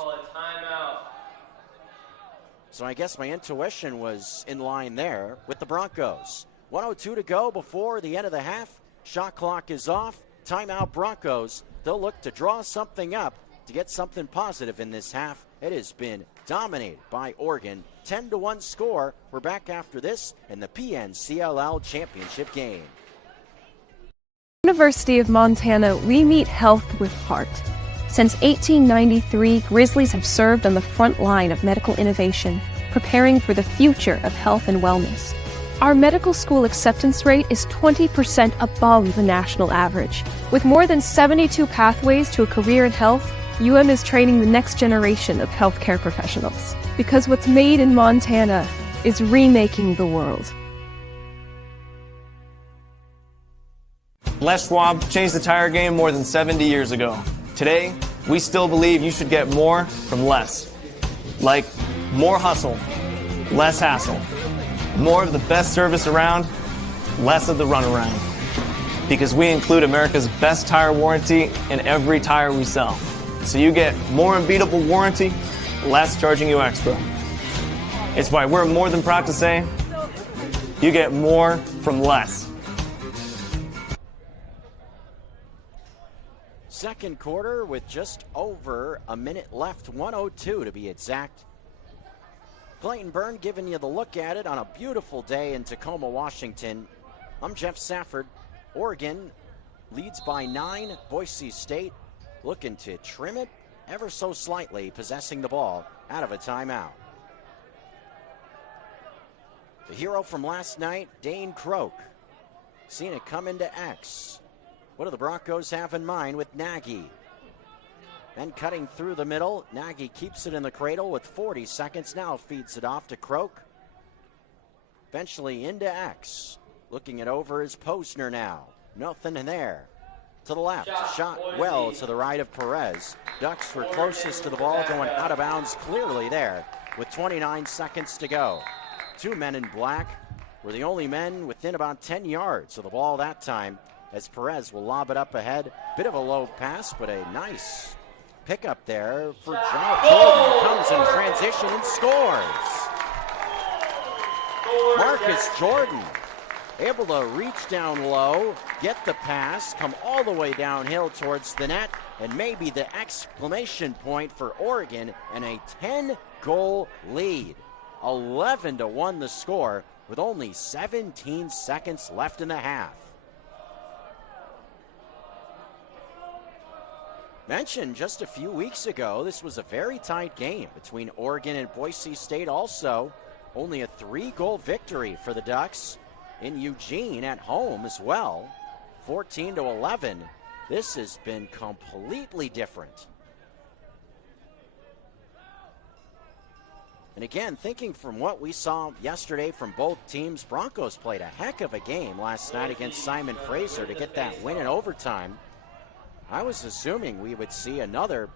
So I guess my intuition was in line there with the Broncos. 1:02 to go before the end of the half. Shot clock is off. Timeout Broncos. They'll look to draw something up to get something positive in this half. It has been dominated by Oregon. 10-1 score. We're back after this in the PNCLL championship game. University of Montana, we meet health with heart. Since 1893, Grizzlies have served on the front line of medical innovation, preparing for the future of health and wellness. Our medical school acceptance rate is 20% above the national average. With more than 72 pathways to a career in health, UM is training the next generation of healthcare professionals. Because what's made in Montana is remaking the world. Les Schwab changed the tire game more than 70 years ago. Today, we still believe you should get more from less. Like more hustle, less hassle. More of the best service around, less of the runaround. Because we include America's best tire warranty in every tire we sell. So you get more unbeatable warranty, less charging you extra. It's why we're more than proud to say, you get more from less. Second quarter with just over a minute left, 1:02 to be exact. Clayton Byrne giving you the look at it on a beautiful day in Tacoma, Washington. I'm Jeff Safford. Oregon leads by 9. Boise State looking to trim it ever so slightly, possessing the ball out of a timeout. The hero from last night, Dane Croak, seeing it come into X. What do the Broncos have in mind with Nagy? Then cutting through the middle, Nagy keeps it in the cradle with 40 seconds, now feeds it off to Croak. Eventually into X. Looking it over is Posner now. Nothing in there. To the left, shot well to the right of Perez. Ducks were closest to the ball, going out of bounds clearly there with 29 seconds to go. 2 men in black were the only men within about 10 yards of the ball that time, as Perez will lob it up ahead. Bit of a low pass, but a nice pickup there for John Jordan. Comes in transition and scores. Marcus Jordan able to reach down low, get the pass, come all the way downhill towards the net, and maybe the exclamation point for Oregon, and a 10-goal lead. 11-1 the score with only 17 seconds left in the half. Mentioned just a few weeks ago, this was a very tight game between Oregon and Boise State also. Only a 3-goal victory for the Ducks in Eugene at home as well. 14-11. This has been completely different. And again, thinking from what we saw yesterday from both teams, Broncos played a heck of a game last night against Simon Fraser to get that win in overtime. I was assuming we would see another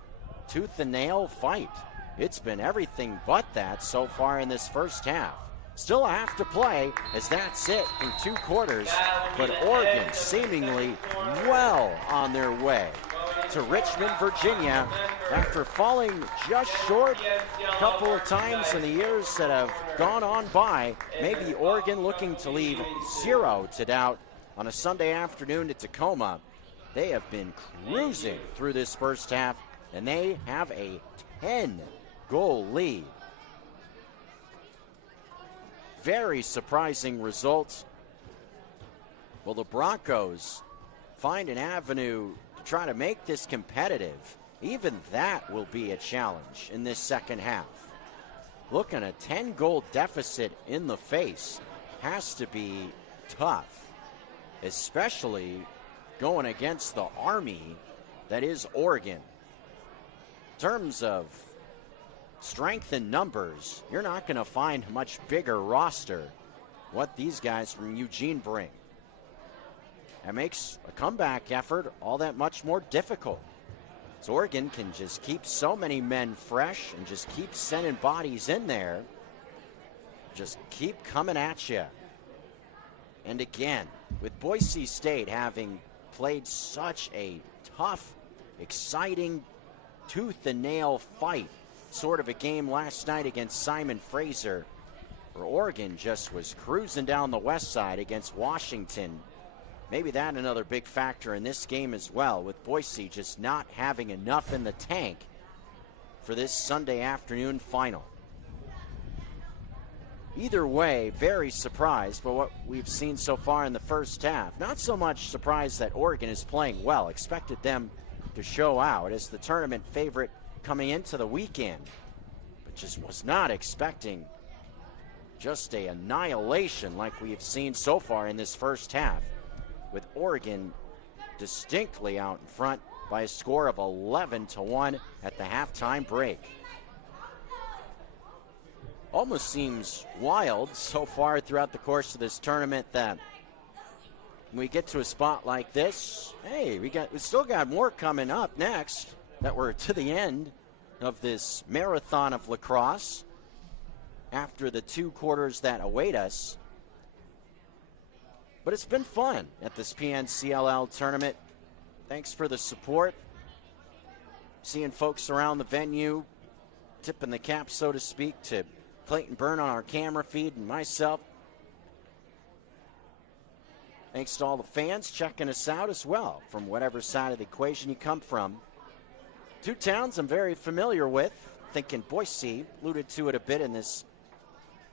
tooth and nail fight. It's been everything but that so far in this first half. Still a half to play, as that's it in 2 quarters, but Oregon seemingly well on their way to Richmond, Virginia, after falling just short a couple of times in the years that have gone on by. Maybe Oregon looking to leave 0 to doubt on a Sunday afternoon to Tacoma. They have been cruising through this first half, and they have a 10-goal lead. Very surprising results. Will the Broncos find an avenue to try to make this competitive? Even that will be a challenge in this second half. Looking a 10-goal deficit in the face has to be tough, especially going against the army that is Oregon. In terms of strength in numbers, you're not going to find a much bigger roster what these guys from Eugene bring. That makes a comeback effort all that much more difficult. So Oregon can just keep so many men fresh and just keep sending bodies in there. Just keep coming at you. And again, with Boise State having played such a tough, exciting, tooth and nail fight sort of a game last night against Simon Fraser, where Oregon just was cruising down the west side against Washington. Maybe that another big factor in this game as well, with Boise just not having enough in the tank for this Sunday afternoon final. Either way, very surprised by what we've seen so far in the first half. Not so much surprised that Oregon is playing well. Expected them to show out as the tournament favorite coming into the weekend, but just was not expecting just a annihilation like we have seen so far in this first half, with Oregon distinctly out in front by a score of 11-1 at the halftime break. Almost seems wild so far throughout the course of this tournament that when we get to a spot like this, hey, we still got more coming up next, that we're to the end of this marathon of lacrosse. after the 2 quarters that await us. But it's been fun at this PNCLL tournament. Thanks for the support. Seeing folks around the venue, tipping the cap, so to speak, to Clayton Byrne on our camera feed and myself. Thanks to all the fans checking us out as well, from whatever side of the equation you come from. 2 towns I'm very familiar with. Thinking Boise, alluded to it a bit in this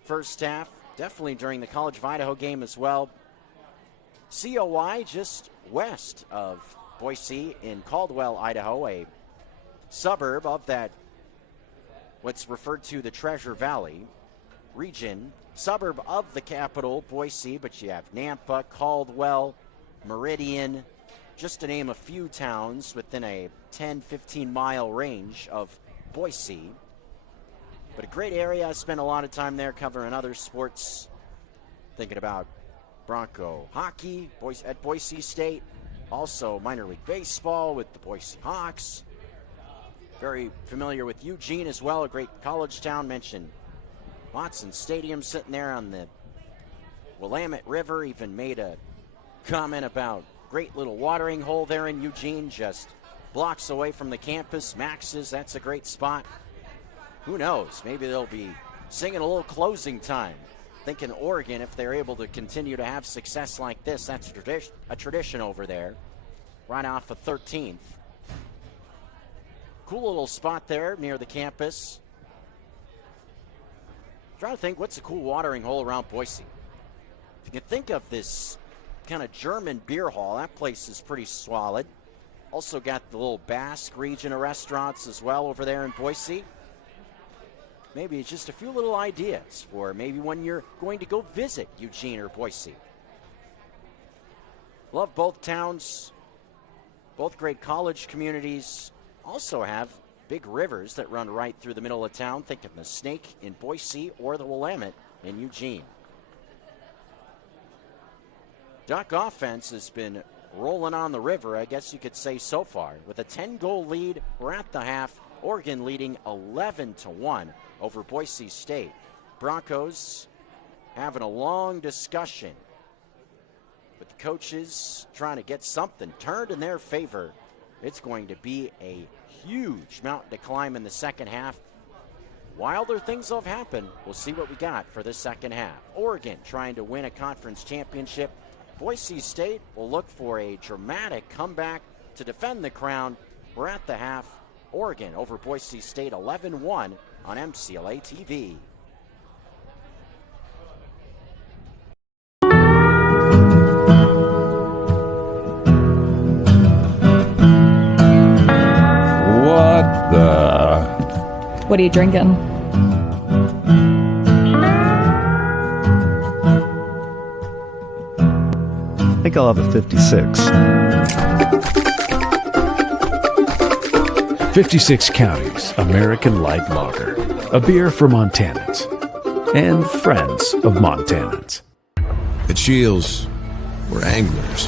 first half. Definitely during the College of Idaho game as well. COI just west of Boise in Caldwell, Idaho, a suburb of that, what's referred to the Treasure Valley region. Suburb of the capital, Boise, but you have Nampa, Caldwell, Meridian, just to name a few towns within a 10-15 mile range of Boise. But a great area. I spent a lot of time there covering other sports, thinking about Bronco hockey at Boise State, also minor league baseball with the Boise Hawks. Very familiar with Eugene as well, a great college town. Mentioned Watson Stadium sitting there on the Willamette River. Even made a comment about great little watering hole there in Eugene, just blocks away from the campus. Max's, that's a great spot. Who knows? Maybe they'll be singing a little closing time. Thinking Oregon, if they're able to continue to have success like this, that's a tradition over there. Right off of 13th. Cool little spot there near the campus. Trying to think, what's a cool watering hole around Boise? If you can think of this kind of German beer hall, that place is pretty solid. Also got the little Basque region of restaurants as well over there in Boise. Maybe it's just a few little ideas for maybe when you're going to go visit Eugene or Boise. Love both towns, both great college communities. Also have big rivers that run right through the middle of town. Think of the Snake in Boise or the Willamette in Eugene. Duck offense has been rolling on the river, I guess you could say so far. With a 10-goal lead, we're at the half. Oregon leading 11-1 over Boise State. Broncos having a long discussion with the coaches, trying to get something turned in their favor. It's going to be a huge mountain to climb in the second half. Wilder things have happened. We'll see what we got for the second half. Oregon trying to win a conference championship. Boise State will look for a dramatic comeback to defend the crown. We're at the half. Oregon over Boise State 11-1 on MCLA TV. What are you drinking? I think I'll have a 56. 56 Counties American Light Lager, a beer for Montanans and friends of Montanans. At Shields, we're anglers,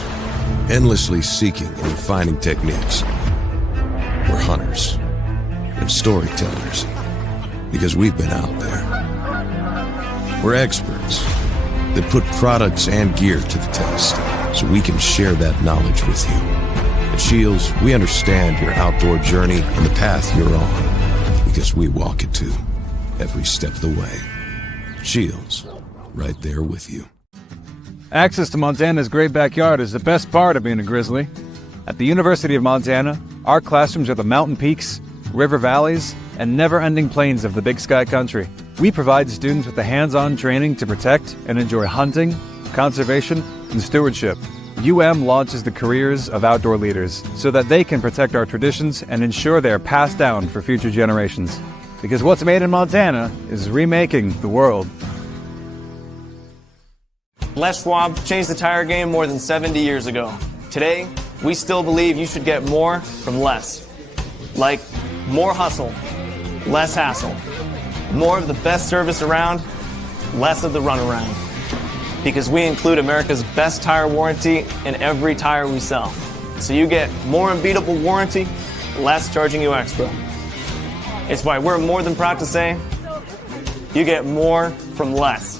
endlessly seeking and refining techniques. We're hunters and storytellers, because we've been out there. We're experts that put products and gear to the test, so we can share that knowledge with you. At Shields, we understand your outdoor journey and the path you're on, because we walk it too, every step of the way. Shields, right there with you. Access to Montana's great backyard is the best part of being a Grizzly. At the University of Montana, our classrooms are the mountain peaks, river valleys, and never-ending plains of the Big Sky Country. We provide students with the hands-on training to protect and enjoy hunting, conservation, and stewardship. UM launches the careers of outdoor leaders so that they can protect our traditions and ensure they are passed down for future generations. Because what's made in Montana is remaking the world. Les Schwab changed the tire game more than 70 years ago. Today, we still believe you should get more from less. Like more hustle, less hassle. More of the best service around, less of the runaround. Because we include America's best tire warranty in every tire we sell. So you get more unbeatable warranty, less charging you extra. It's why we're more than proud to say, You get more from less.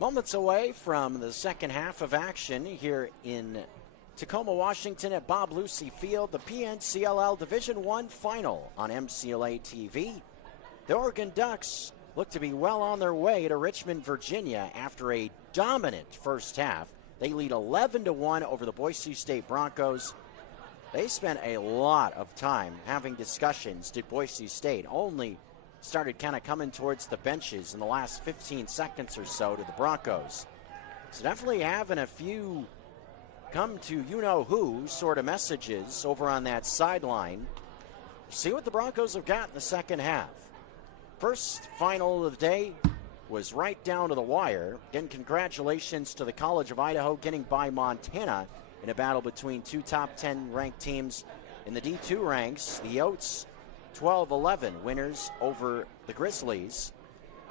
Moments away from the second half of action here in Tacoma, Washington at Bob Lucy Field, the PNCLL Division I final on MCLA TV. The Oregon Ducks look to be well on their way to Richmond, Virginia after a dominant first half. They lead 11-1 over the Boise State Broncos. They spent a lot of time having discussions. Did Boise State only started kind of coming towards the benches in the last 15 seconds or so to the Broncos. So definitely having a few come to you-know-who sort of messages over on that sideline. See what the Broncos have got in the second half. First final of the day was right down to the wire. Again, congratulations to the College of Idaho getting by Montana in a battle between two top 10 ranked teams in the D2 ranks. The Oats 12-11 winners over the Grizzlies.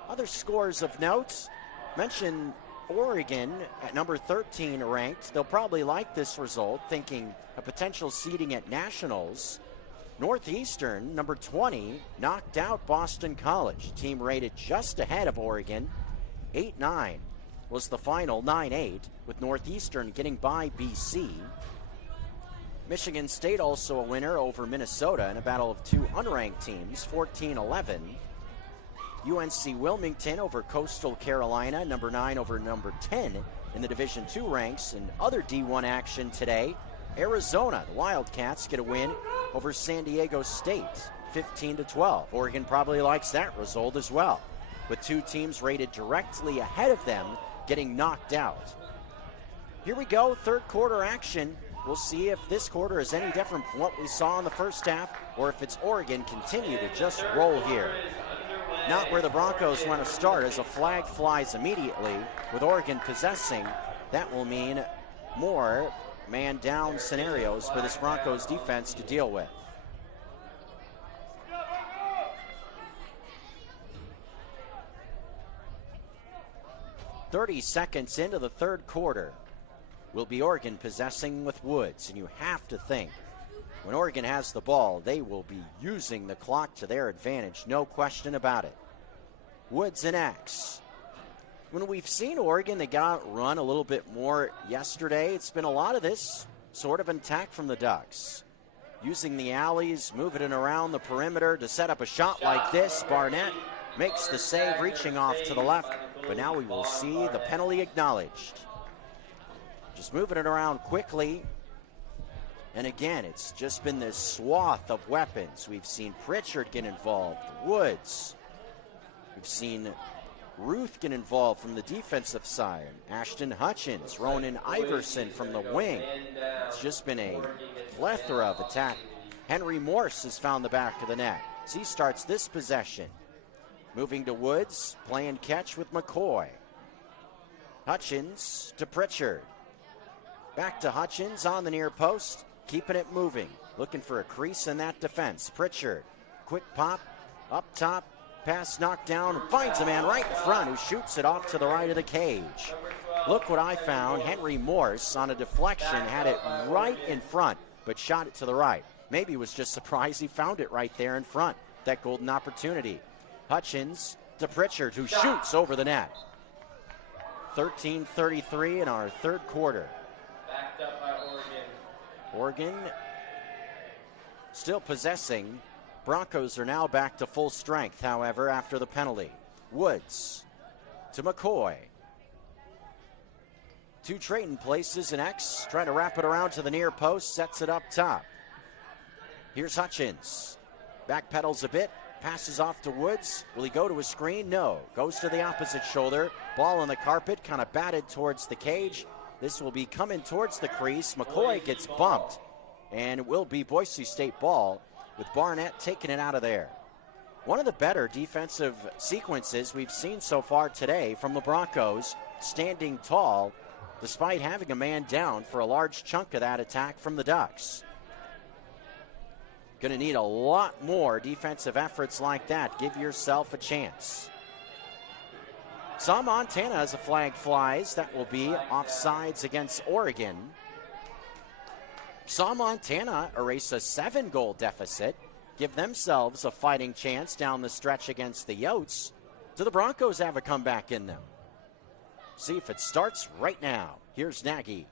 Other scores of note, mention Oregon at number 13 ranked. They'll probably like this result, thinking a potential seeding at Nationals. Northeastern, number 20, knocked out Boston College. Team rated just ahead of Oregon. 8-9 was the final, 9-8, with Northeastern getting by BC. Michigan State also a winner over Minnesota in a battle of two unranked teams, 14-11. UNC Wilmington over Coastal Carolina, number 9 over number 10 in the Division II ranks. And other D1 action today, Arizona, the Wildcats get a win over San Diego State, 15-12. Oregon probably likes that result as well, with two teams rated directly ahead of them getting knocked out. Here we go, third quarter action. We'll see if this quarter is any different from what we saw in the first half, or if it's Oregon continue to just roll here. Not where the Broncos want to start, as a flag flies immediately. With Oregon possessing, that will mean more man-down scenarios for this Broncos defense to deal with. "30 seconds into the third quarter will be Oregon possessing with Woods. And you have to think, when Oregon has the ball, they will be using the clock to their advantage. No question about it. Woods and X. When we've seen Oregon, they got run a little bit more yesterday. It's been a lot of this sort of attack from the Ducks. Using the alleys, moving it around the perimeter to set up a shot like this. Barnett makes the save, reaching off to the left. But now we will see the penalty acknowledged. Just moving it around quickly. And again, it's just been this swath of weapons. We've seen Pritchard get involved, Woods. We've seen Ruth get involved from the defensive side. Ashton Hutchins, Ronan Iverson from the wing. It's just been a plethora of attack. Henry Morse has found the back of the net as he starts this possession. Moving to Woods, playing catch with McCoy. Hutchins to Pritchard. Back to Hutchins on the near post, keeping it moving. Looking for a crease in that defense. Pritchard, quick pop, up top, pass knocked down, and finds a man right in front who shoots it off to the right of the cage. Look what I found. Henry Morse on a deflection had it right in front, but shot it to the right. Maybe was just surprised he found it right there in front. That golden opportunity. Hutchins to Pritchard, who shoots over the net. 13:33 in our third quarter. Backed up by Oregon. Oregon still possessing. Broncos are now back to full strength, however, after the penalty. Woods to McCoy. Two trading places in X, trying to wrap it around to the near post, sets it up top. Here's Hutchins. Backpedals a bit, passes off to Woods. Will he go to a screen? No. Goes to the opposite shoulder. Ball on the carpet, kind of batted towards the cage. This will be coming towards the crease. McCoy gets bumped, and it will be Boise State ball with Barnett taking it out of there. One of the better defensive sequences we've seen so far today from the Broncos, standing tall despite having a man down for a large chunk of that attack from the Ducks. Going to need a lot more defensive efforts like that. Give yourself a chance. Saw Montana as a flag flies. That will be offsides against Oregon. Saw Montana erase a 7-goal deficit, give themselves a fighting chance down the stretch against the Yotes. Do the Broncos have a comeback in them? See if it starts right now. Here's Nagy.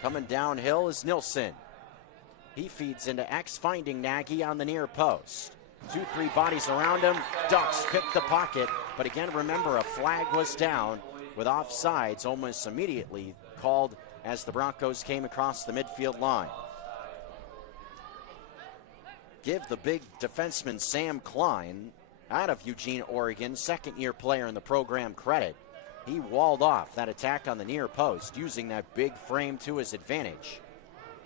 Coming downhill is Nilsson. He feeds into X, finding Nagy on the near post. 2-3 bodies around him. Ducks pick the pocket, but again, remember, a flag was down with offsides almost immediately called as the Broncos came across the midfield line. Give the big defenseman Sam Klein out of Eugene, Oregon, second-year player in the program, credit. He walled off that attack on the near post, using that big frame to his advantage.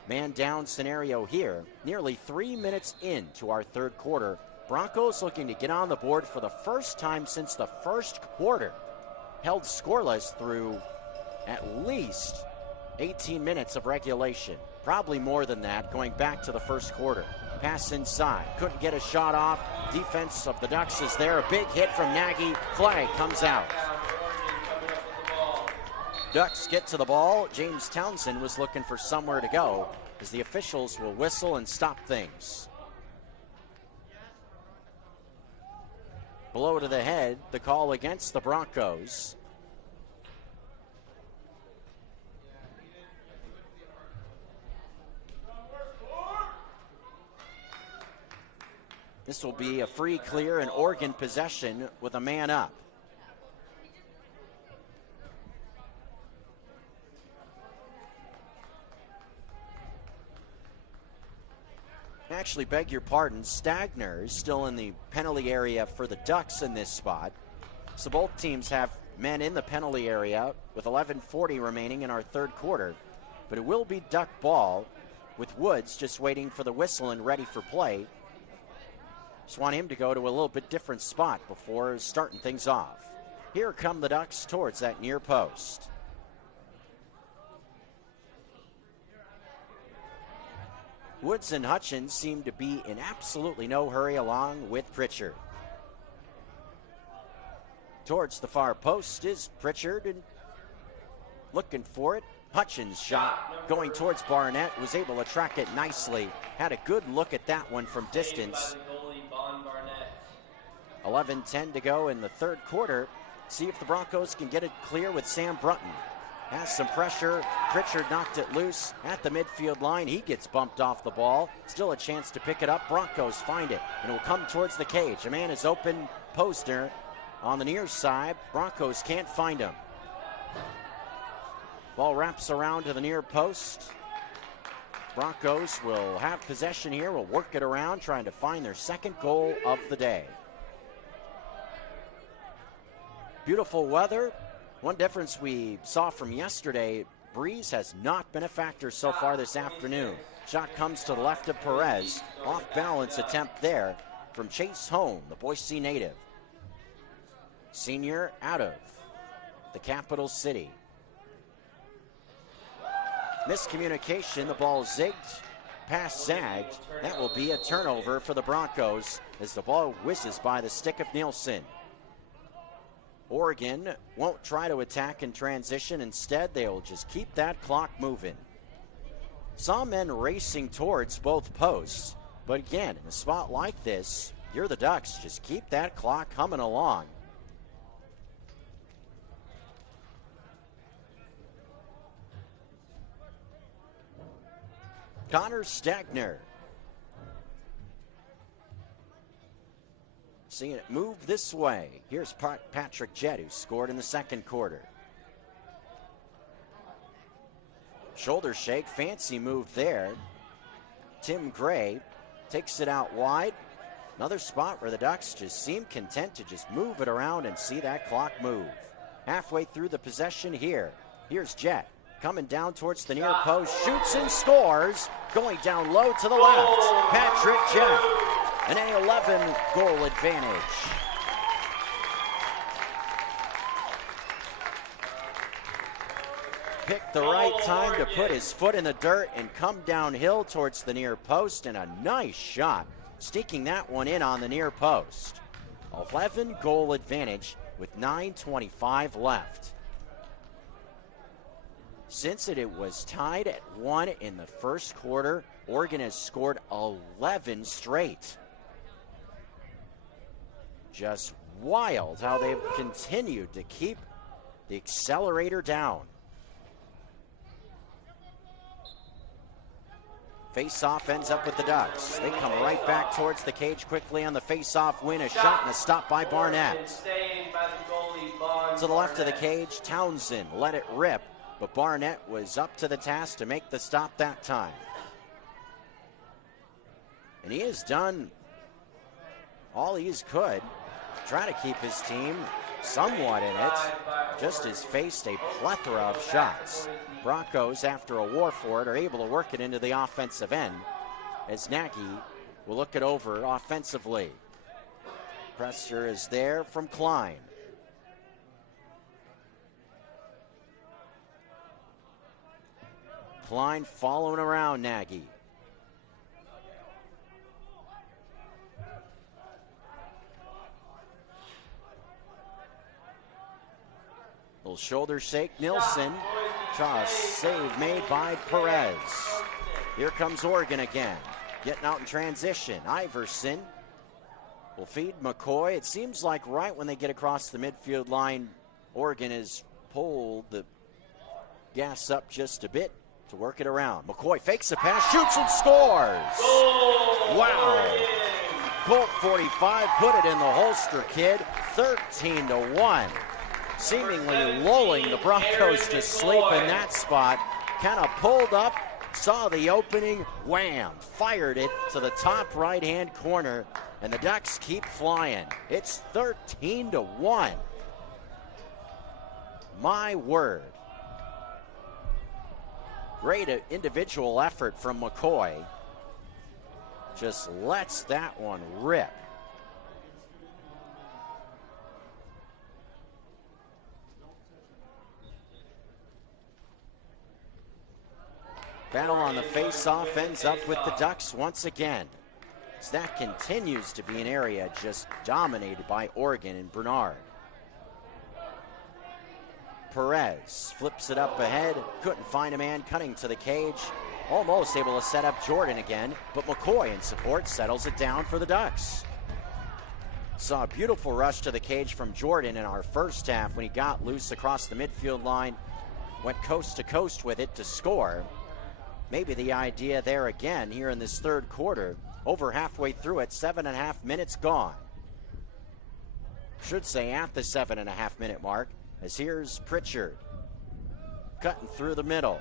Man down scenario here, nearly 3 minutes into our third quarter. Broncos looking to get on the board for the first time since the first quarter. Held scoreless through at least 18 minutes of regulation. Probably more than that, going back to the first quarter. Pass inside, couldn't get a shot off. Defense of the Ducks is there. A big hit from Nagy. Flag comes out. Ducks get to the ball. James Townsend was looking for somewhere to go as the officials will whistle and stop things. Blow to the head, the call against the Broncos. This will be a free clear and Oregon possession with a man up. Actually, beg your pardon, Stagner is still in the penalty area for the Ducks in this spot. So both teams have men in the penalty area with 11:40 remaining in our third quarter. But it will be Duck ball with Woods just waiting for the whistle and ready for play. Just want him to go to a little bit different spot before starting things off. Here come the Ducks towards that near post. Woods and Hutchins seem to be in absolutely no hurry along with Pritchard. Towards the far post is Pritchard and looking for it. Hutchins shot going towards Barnett, was able to track it nicely. Had a good look at that one from distance. 11:10 to go in the third quarter. See if the Broncos can get it clear with Sam Brunton. Has some pressure. Pritchard knocked it loose at the midfield line. He gets bumped off the ball. Still a chance to pick it up. Broncos find it, and it will come towards the cage. A man is open. Poster on the near side. Broncos can't find him. Ball wraps around to the near post. Broncos will have possession here. Will work it around, trying to find their second goal of the day. Beautiful weather. One difference we saw from yesterday, breeze has not been a factor so far this afternoon. Shot comes to the left of Perez. Off balance attempt there from Chase Hone, the Boise native. Senior out of the capital city. Miscommunication, the ball zigged, pass zagged. That will be a turnover for the Broncos as the ball whizzes by the stick of Nielsen. Oregon won't try to attack in transition. Instead, they'll just keep that clock moving. Saw men racing towards both posts, but again, in a spot like this, you're the Ducks. Just keep that clock humming along. Connor Stagner. Seeing it move this way. Here's Patrick Jett, who scored in the second quarter. Shoulder shake, fancy move there. Tim Gray takes it out wide. Another spot where the Ducks just seem content to just move it around and see that clock move. Halfway through the possession here. Here's Jett coming down towards the near post, shoots and scores. Going down low to the left. Patrick Jett, an A11 goal advantage. Picked the right time to put his foot in the dirt and come downhill towards the near post, and a nice shot, sneaking that one in on the near post. 11 goal advantage with 9:25 left. Since it was tied at 1 in the first quarter, Oregon has scored 11 straight. Just wild how they've continued to keep the accelerator down. Face-off ends up with the Ducks. They come right back towards the cage quickly on the face-off win. A shot and a stop by Barnett. To the left of the cage, Townsend let it rip, but Barnett was up to the task to make the stop that time. And he has done all he could, try to keep his team somewhat in it, just has faced a plethora of shots. Broncos, after a war for it, are able to work it into the offensive end as Nagy will look it over offensively. Pressure is there from Klein. Klein following around Nagy. Little shoulder shake, Nilsson. Save made by Perez. Here comes Oregon again. Getting out in transition. Iverson will feed McCoy. It seems like right when they get across the midfield line, Oregon has pulled the gas up just a bit to work it around. McCoy fakes a pass, shoots and scores. Wow. Colt 45 put it in the holster, kid. 13-1. Seemingly lulling the Broncos to sleep in that spot. Kind of pulled up, saw the opening, wham, fired it to the top right-hand corner, and the Ducks keep flying. It's 13-1. My word. Great individual effort from McCoy. Just lets that one rip. Battle on the face-off ends up with the Ducks once again. So that continues to be an area just dominated by Oregon and Bernard. Perez flips it up ahead. Couldn't find a man cutting to the cage. Almost able to set up Jordan again, but McCoy in support settles it down for the Ducks. Saw a beautiful rush to the cage from Jordan in our first half when he got loose across the midfield line. Went coast to coast with it to score. Maybe the idea there again here in this third quarter. Over halfway through it, 7.5 minutes gone. Should say at the 7.5 minute mark, as here's Pritchard. Cutting through the middle.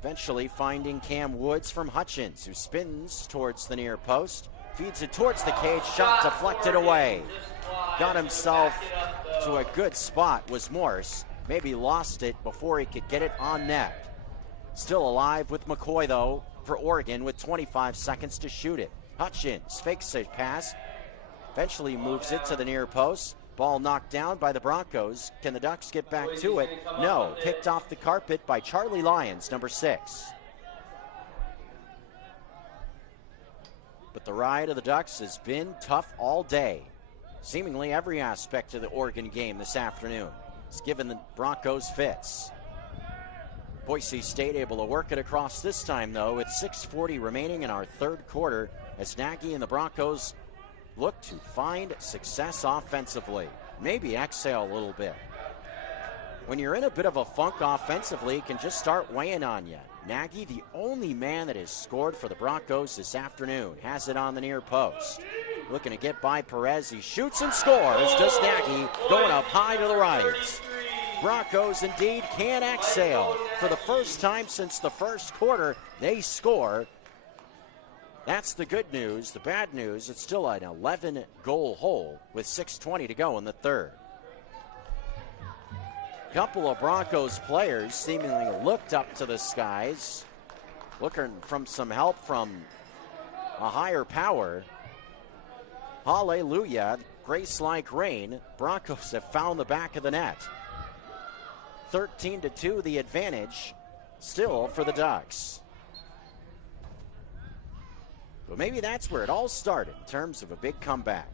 Eventually finding Cam Woods from Hutchins, who spins towards the near post. Feeds it towards the cage, shot deflected away. Got himself to a good spot was Morse. Maybe lost it before he could get it on net. Still alive with McCoy, though, for Oregon with 25 seconds to shoot it. Hutchins fakes a pass, eventually moves it to the near post. Ball knocked down by the Broncos. Can the Ducks get back to it? No. Picked off the carpet by Charlie Lyons, number 6. But the ride of the Ducks has been tough all day. Seemingly every aspect of the Oregon game this afternoon has given the Broncos fits. Boise State able to work it across this time, though, with 6:40 remaining in our third quarter as Nagy and the Broncos look to find success offensively. Maybe exhale a little bit. When you're in a bit of a funk offensively, it can just start weighing on you. Nagy, the only man that has scored for the Broncos this afternoon, has it on the near post. Looking to get by Perez. He shoots and scores. Does Nagy, going up high to the right. Broncos indeed can exhale. For the first time since the first quarter, they score. That's the good news. The bad news, it's still an 11-goal hole with 6:20 to go in the third. A couple of Broncos players seemingly looked up to the skies, looking from some help from a higher power. Hallelujah, grace like rain. Broncos have found the back of the net. 13-2 the advantage still for the Ducks. But maybe that's where it all started in terms of a big comeback.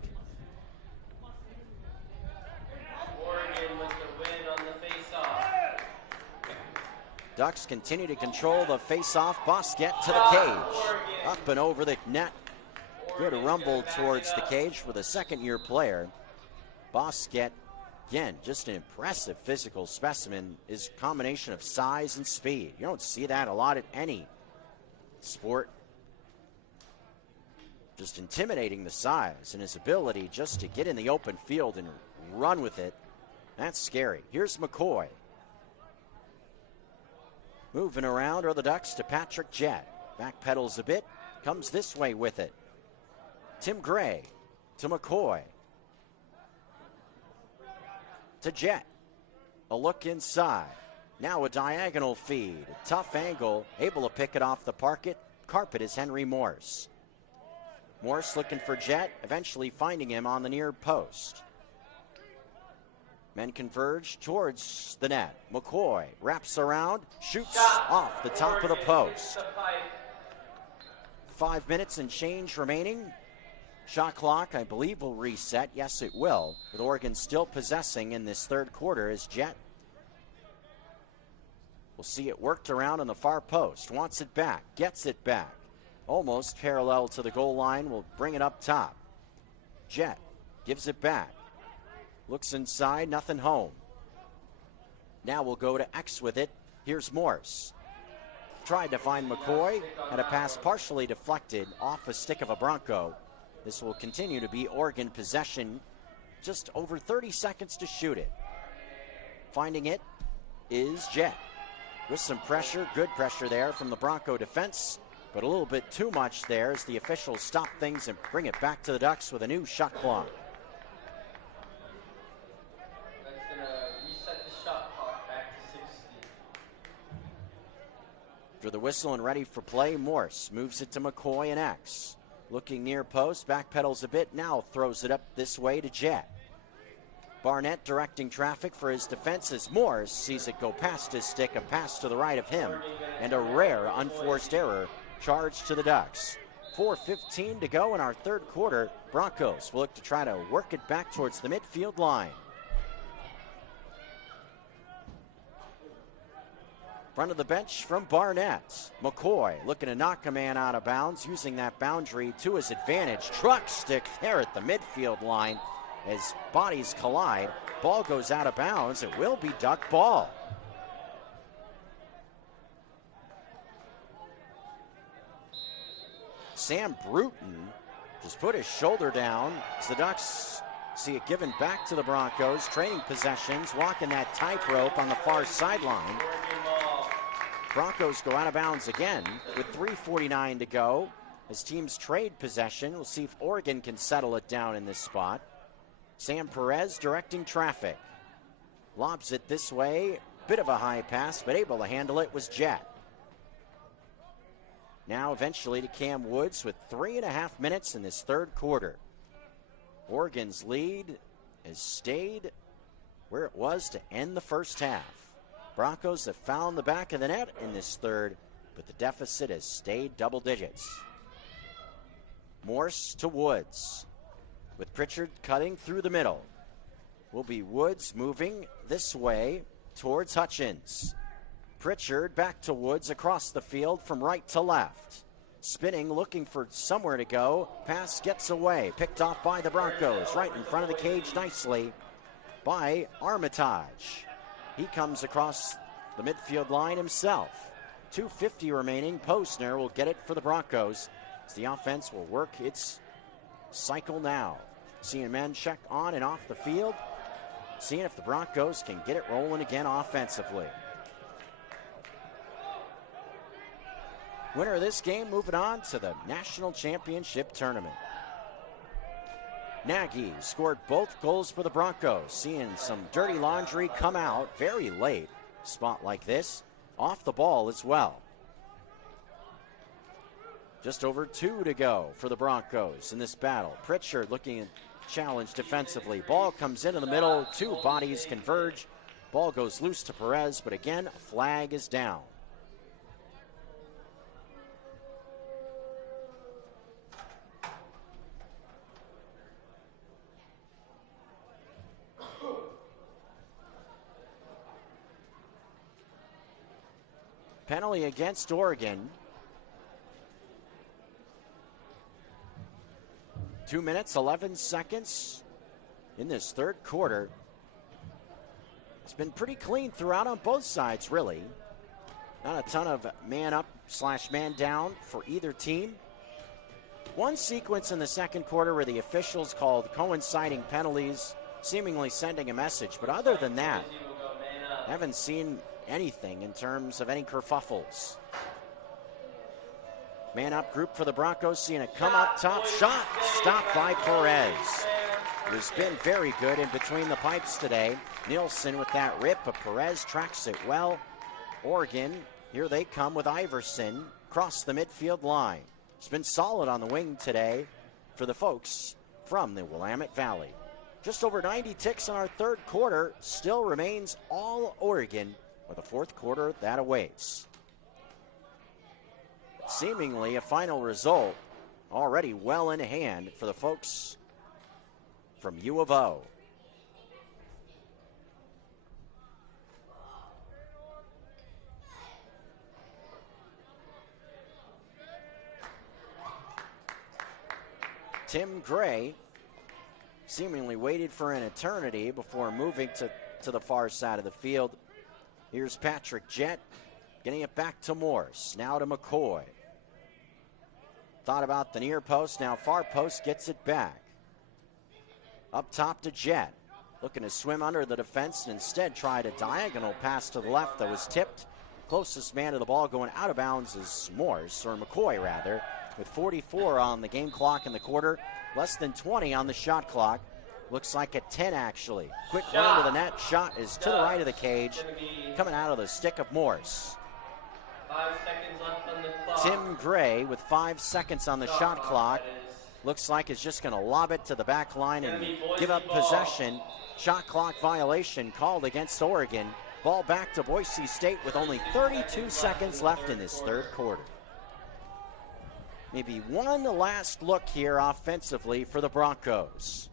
Oregon with the win on the face-off. Ducks continue to control the face-off. Bosquet to the cage. Up and over the net. Good rumble towards the cage for the second-year player. Bosquet, again, just an impressive physical specimen. His combination of size and speed. You don't see that a lot at any sport. Just intimidating the size and his ability just to get in the open field and run with it. That's scary. Here's McCoy. Moving around are the Ducks to Patrick Jett. Backpedals a bit. Comes this way with it. Tim Gray to McCoy. To Jett. A look inside. Now a diagonal feed. A tough angle. Able to pick it off the carpet is Henry Morse. Morse looking for Jett, eventually finding him on the near post. Men converge towards the net. McCoy wraps around, shoots off the top of the post. 5 minutes and change remaining. Shot clock, I believe, will reset. Yes, it will. With Oregon still possessing in this third quarter as Jett. We'll see it worked around on the far post. Wants it back, gets it back. Almost parallel to the goal line. Will bring it up top. Jett gives it back. Looks inside, nothing home. Now we'll go to X with it. Here's Morse. Tried to find McCoy. Had a pass partially deflected off a stick of a Bronco. This will continue to be Oregon possession. Just over 30 seconds to shoot it. Finding it is Jett. With some pressure, good pressure there from the Bronco defense. But a little bit too much there as the officials stop things and bring it back to the Ducks with a new shot clock. That's going to reset the shot clock back to 60. For the whistle and ready for play, Morse moves it to McCoy and X. Looking near post, backpedals a bit, now throws it up this way to Jett. Barnett directing traffic for his defense as Morse sees it go past his stick, a pass to the right of him, and a rare unforced error. Charge to the Ducks. 4:15 to go in our third quarter. Broncos will look to try to work it back towards the midfield line. Front of the bench from Barnett. McCoy looking to knock a man out of bounds, using that boundary to his advantage. Truck stick there at the midfield line as bodies collide. Ball goes out of bounds. It will be Duck ball. Sam Bruton just put his shoulder down as the Ducks see it given back to the Broncos. Trading possessions, walking that tightrope on the far sideline. Broncos go out of bounds again with 3:49 to go as teams trade possession. We'll see if Oregon can settle it down in this spot. Sam Perez directing traffic. Lobs it this way. Bit of a high pass, but able to handle it was Jett. Now eventually to Cam Woods with 3.5 minutes in this third quarter. Oregon's lead has stayed where it was to end the first half. Broncos have found the back of the net in this third, but the deficit has stayed double digits. Morse to Woods, with Pritchard cutting through the middle. Will be Woods moving this way towards Hutchins. Pritchard back to Woods across the field from right to left. Spinning, looking for somewhere to go. Pass gets away. Picked off by the Broncos. Right in front of the cage nicely by Armitage. He comes across the midfield line himself. 2:50 remaining. Posner will get it for the Broncos as the offense will work its cycle now. Seeing men check on and off the field. Seeing if the Broncos can get it rolling again offensively. Winner of this game moving on to the National Championship Tournament. Nagy scored both goals for the Broncos. Seeing some dirty laundry come out very late. Spot like this. Off the ball as well. Just over 2 to go for the Broncos in this battle. Pritchard looking at challenge defensively. Ball comes into the middle. 2 bodies converge. Ball goes loose to Perez, but again, flag is down. Penalty against Oregon. 2 minutes, 11 seconds in this third quarter. It's been pretty clean throughout on both sides, really. Not a ton of man up / man down for either team. One sequence in the second quarter where the officials called coinciding penalties, seemingly sending a message. But other than that, haven't seen anything in terms of any kerfuffles. Man up group for the Broncos, seeing a come up top shot, stopped by Perez, who's been very good in between the pipes today. Nielsen with that rip, but Perez tracks it well. Oregon, here they come with Iverson across the midfield line. It's been solid on the wing today for the folks from the Willamette Valley. Just over 90 ticks in our third quarter, still remains all Oregon with a fourth quarter that awaits. Seemingly a final result already well in hand for the folks from U of O. Tim Gray seemingly waited for an eternity before moving to the far side of the field. Here's Patrick Jett getting it back to Morse. Now to McCoy. Thought about the near post. Now far post gets it back. Up top to Jett. Looking to swim under the defense and instead tried a diagonal pass to the left that was tipped. Closest man to the ball going out of bounds is Morse, or McCoy rather, with 44 on the game clock in the quarter. Less than 20 on the shot clock. Looks like a 10 actually. Quick run to the net. Shot is to the right of the cage. Coming out of the stick of Morse. 5 seconds left on the clock. Tim Gray with 5 seconds on the shot clock. Looks like it's just going to lob it to the back line and give up possession. Shot clock violation called against Oregon. Ball back to Boise State with only 32 seconds left in this third quarter. Maybe one last look here offensively for the Broncos.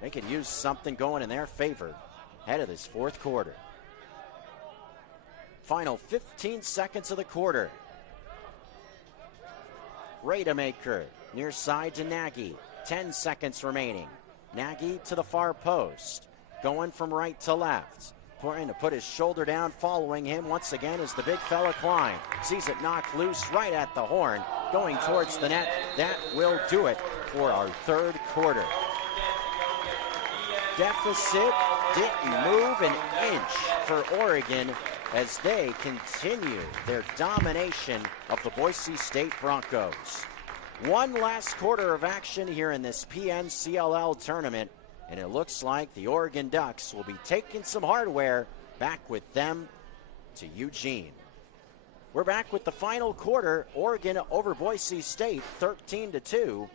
They could use something going in their favor ahead of this fourth quarter. Final 15 seconds of the quarter. Rademacher near side to Nagy. 10 seconds remaining. Nagy to the far post. Going from right to left. Trying to put his shoulder down. Following him once again is the big fella Klein. Sees it knocked loose right at the horn. Going towards the net. That will do it for our third quarter. Deficit didn't move an inch for Oregon as they continue their domination of the Boise State Broncos. One last quarter of action here in this PNCLL tournament, and it looks like the Oregon Ducks will be taking some hardware back with them to Eugene. We're back with the final quarter. Oregon over Boise State 13-2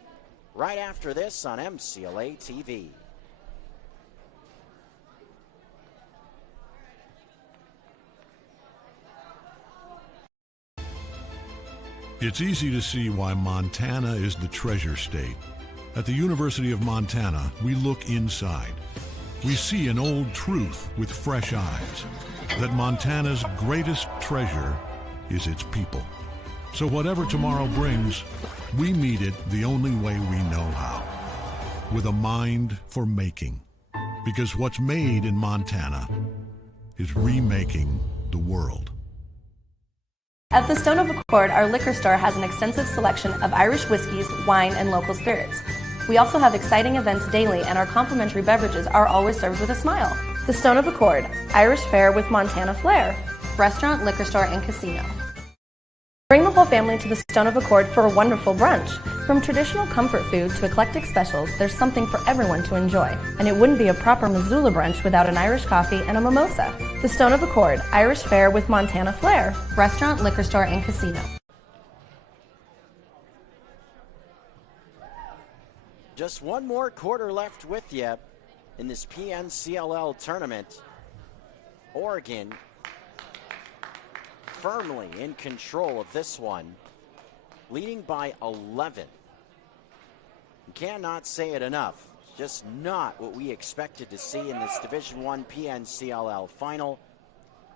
right after this on MCLA TV. It's easy to see why Montana is the treasure state. At the University of Montana, we look inside. We see an old truth with fresh eyes, that Montana's greatest treasure is its people. So whatever tomorrow brings, we meet it the only way we know how, with a mind for making. Because what's made in Montana is remaking the world. At the Stone of Accord, our liquor store has an extensive selection of Irish whiskeys, wine, and local spirits. We also have exciting events daily, and our complimentary beverages are always served with a smile. The Stone of Accord, Irish fare with Montana flair, restaurant, liquor store, and casino. Bring the whole family to the Stone of Accord for a wonderful brunch. From traditional comfort food to eclectic specials, there's something for everyone to enjoy. And it wouldn't be a proper Missoula brunch without an Irish coffee and a mimosa. The Stone of Accord, Irish fare with Montana flair, restaurant, liquor store, and casino. Just one more quarter left with you in this PNCLL tournament. Oregon firmly in control of this one, leading by 11. You cannot say it enough. Just not what we expected to see in this Division I PNCLL final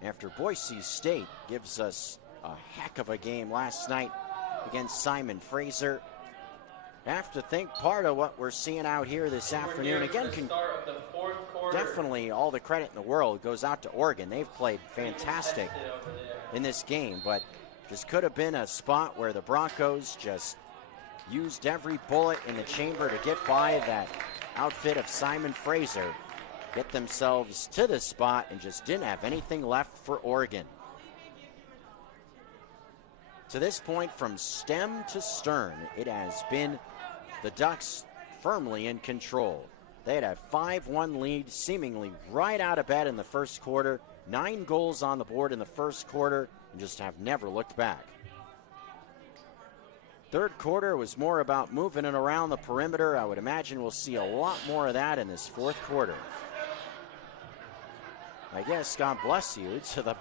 after Boise State gives us a heck of a game last night against Simon Fraser. I have to think part of what we're seeing out here this afternoon, again, definitely all the credit in the world goes out to Oregon. They've played fantastic in this game, but just could have been a spot where the Broncos just used every bullet in the chamber to get by that outfit of Simon Fraser, get themselves to the spot, and just didn't have anything left for Oregon. To this point, from stem to stern, it has been the Ducks firmly in control. They had a 5-1 lead seemingly right out of bed in the first quarter, 9 goals on the board in the first quarter, and just have never looked back. Third quarter was more about moving it around the perimeter. I would imagine we'll see a lot more of that in this fourth quarter. I guess God bless you to the,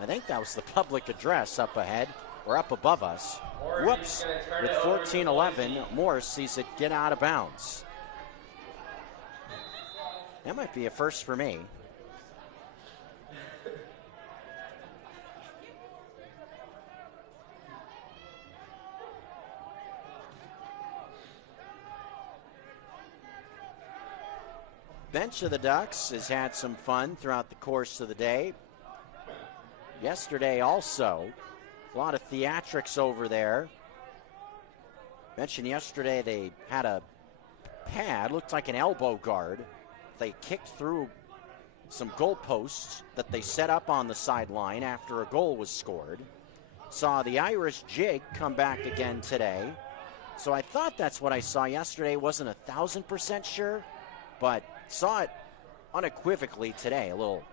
I think that was the public address up ahead, or up above us. Whoops, with 14-11, Morse sees it get out of bounds. That might be a first for me. Bench of the Ducks has had some fun throughout the course of the day. Yesterday also, a lot of theatrics over there. Mentioned yesterday they had a pad, looked like an elbow guard. They kicked through some goalposts that they set up on the sideline after a goal was scored. Saw the Irish jig come back again today. So I thought that's what I saw yesterday. Wasn't 1,000% sure, but saw it unequivocally today. A little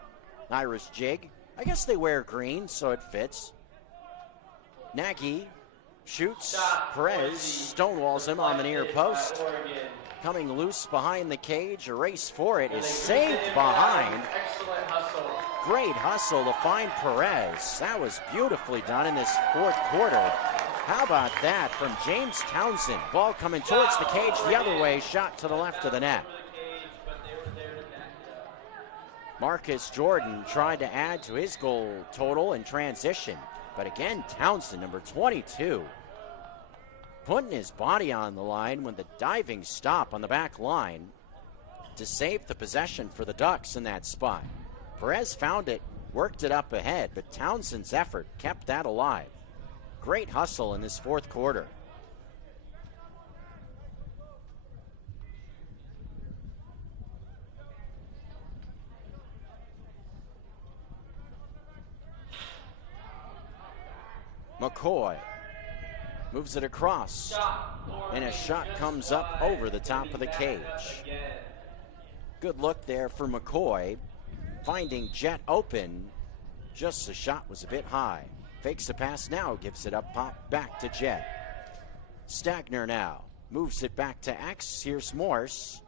Irish jig. I guess they wear green, so it fits. Nagy shoots. Perez stonewalls him on the near post. Coming loose behind the cage. A race for it is saved behind. Great hustle to find Perez. That was beautifully done in this fourth quarter. How about that from James Townsend? Ball coming towards the cage the other way. Shot to the left of the net. Marcus Jordan tried to add to his goal total in transition. But again, Townsend, number 22, putting his body on the line when the diving stop on the back line to save the possession for the Ducks in that spot. Perez found it, worked it up ahead, but Townsend's effort kept that alive. Great hustle in this fourth quarter. McCoy moves it across, and a shot comes up over the top of the cage. Good look there for McCoy, finding Jet open. Just the shot was a bit high. Fakes the pass now, gives it up pop back to Jet. Stagner now moves it back to X. Here's Morse.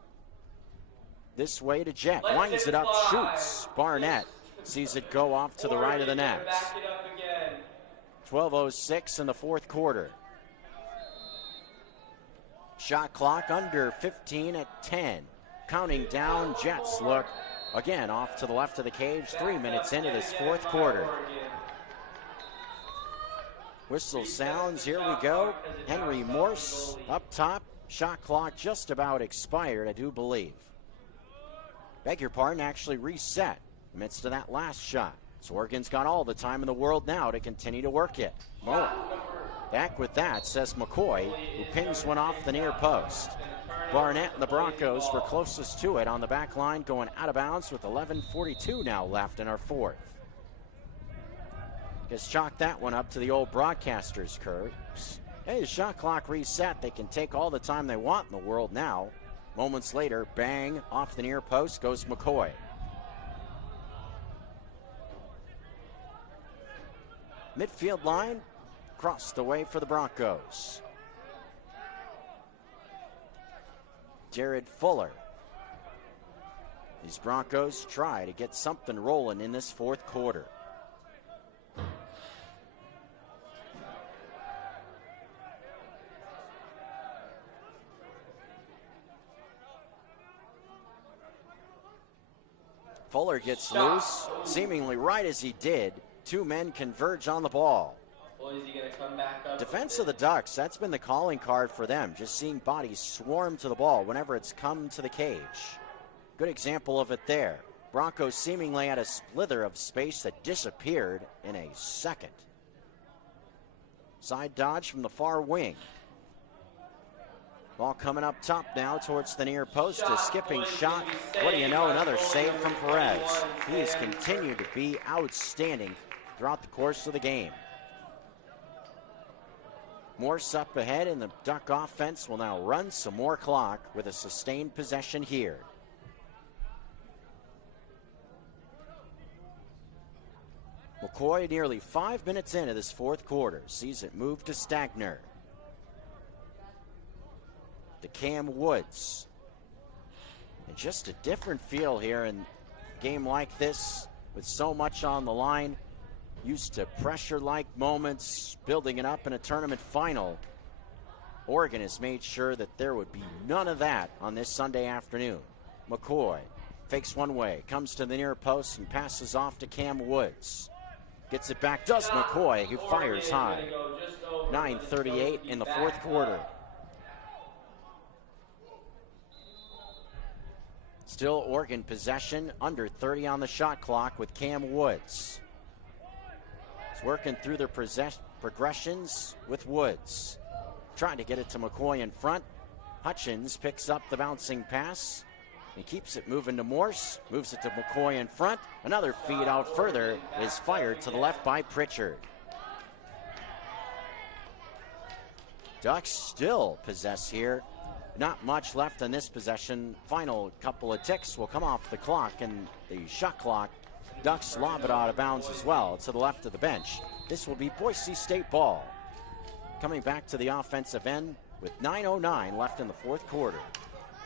This way to Jet, winds it up, shoots. Barnett sees it go off to the right of the net. 12:06 in the fourth quarter. Shot clock under 15 at 10. Counting down, Jets look again off to the left of the cage. 3 minutes into this fourth quarter. Whistle sounds, here we go. Henry Morse up top. Shot clock just about expired, I do believe. Beg your pardon, actually reset amidst of that last shot. So Oregon's got all the time in the world now to continue to work it. Back with that, says McCoy, who pings one off the near post. Barnett and the Broncos were closest to it on the back line, going out of bounds with 11:42 now left in our fourth. Just chalk that one up to the old broadcaster's curves. Hey, the shot clock reset. They can take all the time they want in the world now. Moments later, bang, off the near post goes McCoy. Midfield line, across the way for the Broncos. Jared Fuller. These Broncos try to get something rolling in this fourth quarter. Fuller gets loose, seemingly right as he did. Two men converge on the ball. Defense of the Ducks, that's been the calling card for them, just seeing bodies swarm to the ball whenever it's come to the cage. Good example of it there. Broncos seemingly had a splither of space that disappeared in a second. Side dodge from the far wing. Ball coming up top now towards the near post. A skipping shot. What do you know? Another save from Perez. He has continued to be outstanding throughout the course of the game. Morse up ahead, and the Duck offense will now run some more clock with a sustained possession here. McCoy nearly 5 minutes into this fourth quarter. Sees it move to Stagner. To Cam Woods. And just a different feel here in a game like this with so much on the line. Used to pressure-like moments, building it up in a tournament final. Oregon has made sure that there would be none of that on this Sunday afternoon. McCoy fakes one way, comes to the near post and passes off to Cam Woods. Gets it back, does McCoy, who fires high. 9:38 in the fourth quarter. Still Oregon possession, under 30 on the shot clock with Cam Woods. He's working through their progressions with Woods. Trying to get it to McCoy in front. Hutchins picks up the bouncing pass. He keeps it moving to Morse. Moves it to McCoy in front. Another feed out further is fired to the left by Pritchard. Ducks still possess here. Not much left in this possession. Final couple of ticks will come off the clock, and the shot clock. Ducks lob it out of bounds as well to the left of the bench. This will be Boise State ball. Coming back to the offensive end with 9:09 left in the fourth quarter.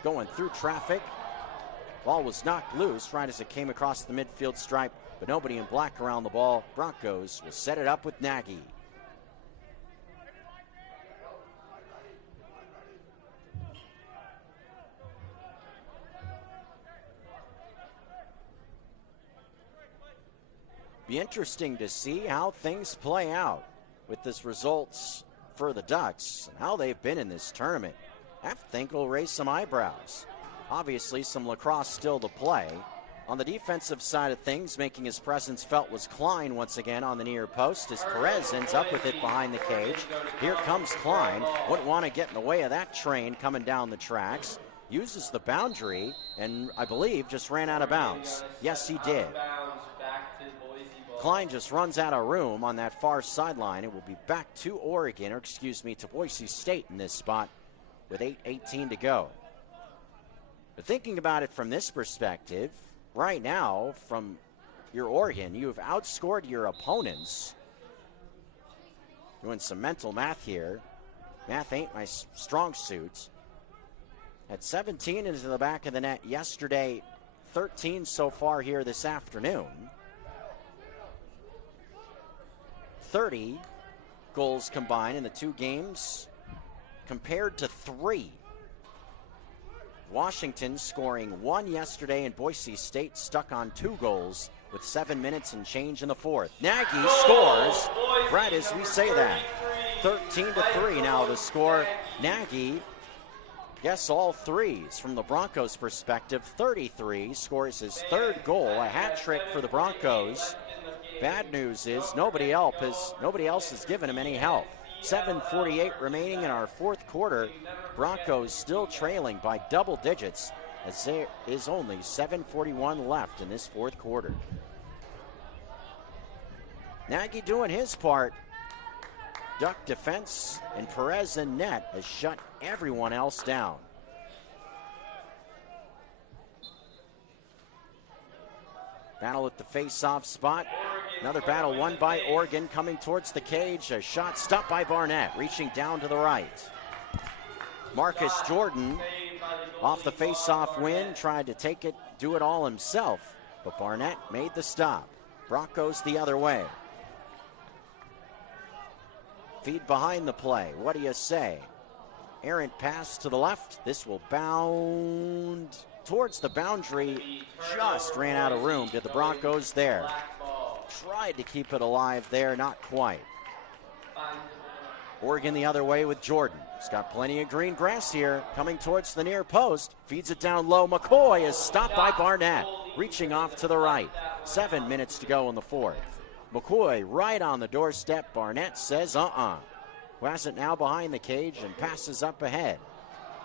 Going through traffic. Ball was knocked loose right as it came across the midfield stripe, but nobody in black around the ball. Broncos will set it up with Nagy. Be interesting to see how things play out with this results for the Ducks and how they've been in this tournament. I think it'll raise some eyebrows. Obviously, some lacrosse still to play. On the defensive side of things, making his presence felt was Klein once again on the near post as Perez ends up with it behind the cage. Here comes Klein. Wouldn't want to get in the way of that train coming down the tracks. Uses the boundary and I believe just ran out of bounds. Yes, he did. Klein just runs out of room on that far sideline. It will be back to Oregon, or excuse me, to Boise State in this spot with 8:18 to go. But thinking about it from this perspective, right now, from your Oregon, you have outscored your opponents. Doing some mental math here. Math ain't my strong suit. Had 17 into the back of the net yesterday, 13 so far here this afternoon. 30 goals combined in the two games compared to 3. Washington scoring 1 yesterday, and Boise State stuck on 2 goals with 7 minutes and change in the fourth. Nagy scores right as we say that. 13-3 now the score. Nagy, yes, all threes from the Broncos' perspective. 33 scores his 3rd goal, a hat trick for the Broncos. Bad news is nobody else has given him any help. 7:48 remaining in our fourth quarter. Broncos still trailing by double digits as there is only 7:41 left in this fourth quarter. Nagy doing his part. Duck defense, and Perez in net has shut everyone else down. Battle at the face-off spot. Another battle won by Oregon coming towards the cage. A shot stopped by Barnett, reaching down to the right. Marcus Jordan off the face-off win, tried to take it, do it all himself, but Barnett made the stop. Broncos the other way. Feed behind the play. What do you say? Errant pass to the left. This will bound towards the boundary. Just ran out of room. Did the Broncos there? Tried to keep it alive there. Not quite. Oregon the other way with Jordan. He's got plenty of green grass here. Coming towards the near post. Feeds it down low. McCoy is stopped by Barnett. Reaching off to the right. 7 minutes to go in the fourth. McCoy right on the doorstep. Barnett says who has it now behind the cage and passes up ahead.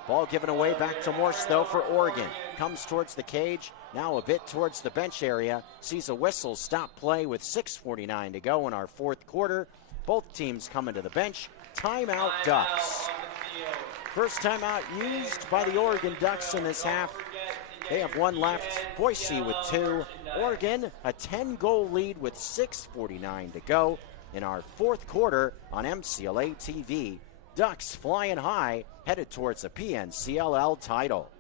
Ball given away back to Morse though for Oregon. Comes towards the cage, now a bit towards the bench area. Sees a whistle stop play with 6:49 to go in our fourth quarter. Both teams coming to the bench. Timeout Ducks. First timeout used by the Oregon Ducks in this half. They have one left. Boise with 2. Oregon, a 10-goal lead with 6:49 to go in our fourth quarter on MCLA TV. Ducks flying high, headed towards a PNCLL title.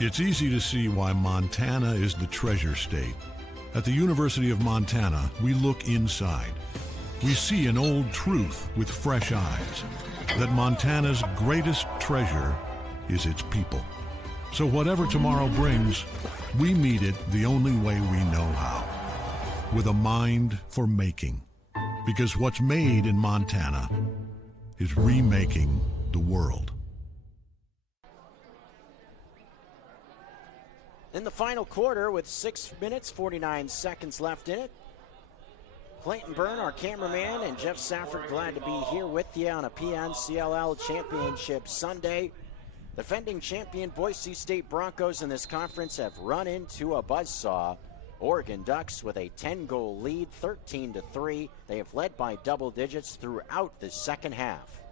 It's easy to see why Montana is the treasure state. At the University of Montana, we look inside. We see an old truth with fresh eyes, that Montana's greatest treasure is its people. So whatever tomorrow brings, we meet it the only way we know how, with a mind for making. Because what's made in Montana is remaking the world. In the final quarter with 6 minutes, 49 seconds left in it. Clayton Byrne, our cameraman, and Jeff Safford glad to be here with you on a PNCLL Championship Sunday. Defending champion Boise State Broncos in this conference have run into a buzzsaw. Oregon Ducks with a 10-goal lead, 13-3. They have led by double digits throughout the second half.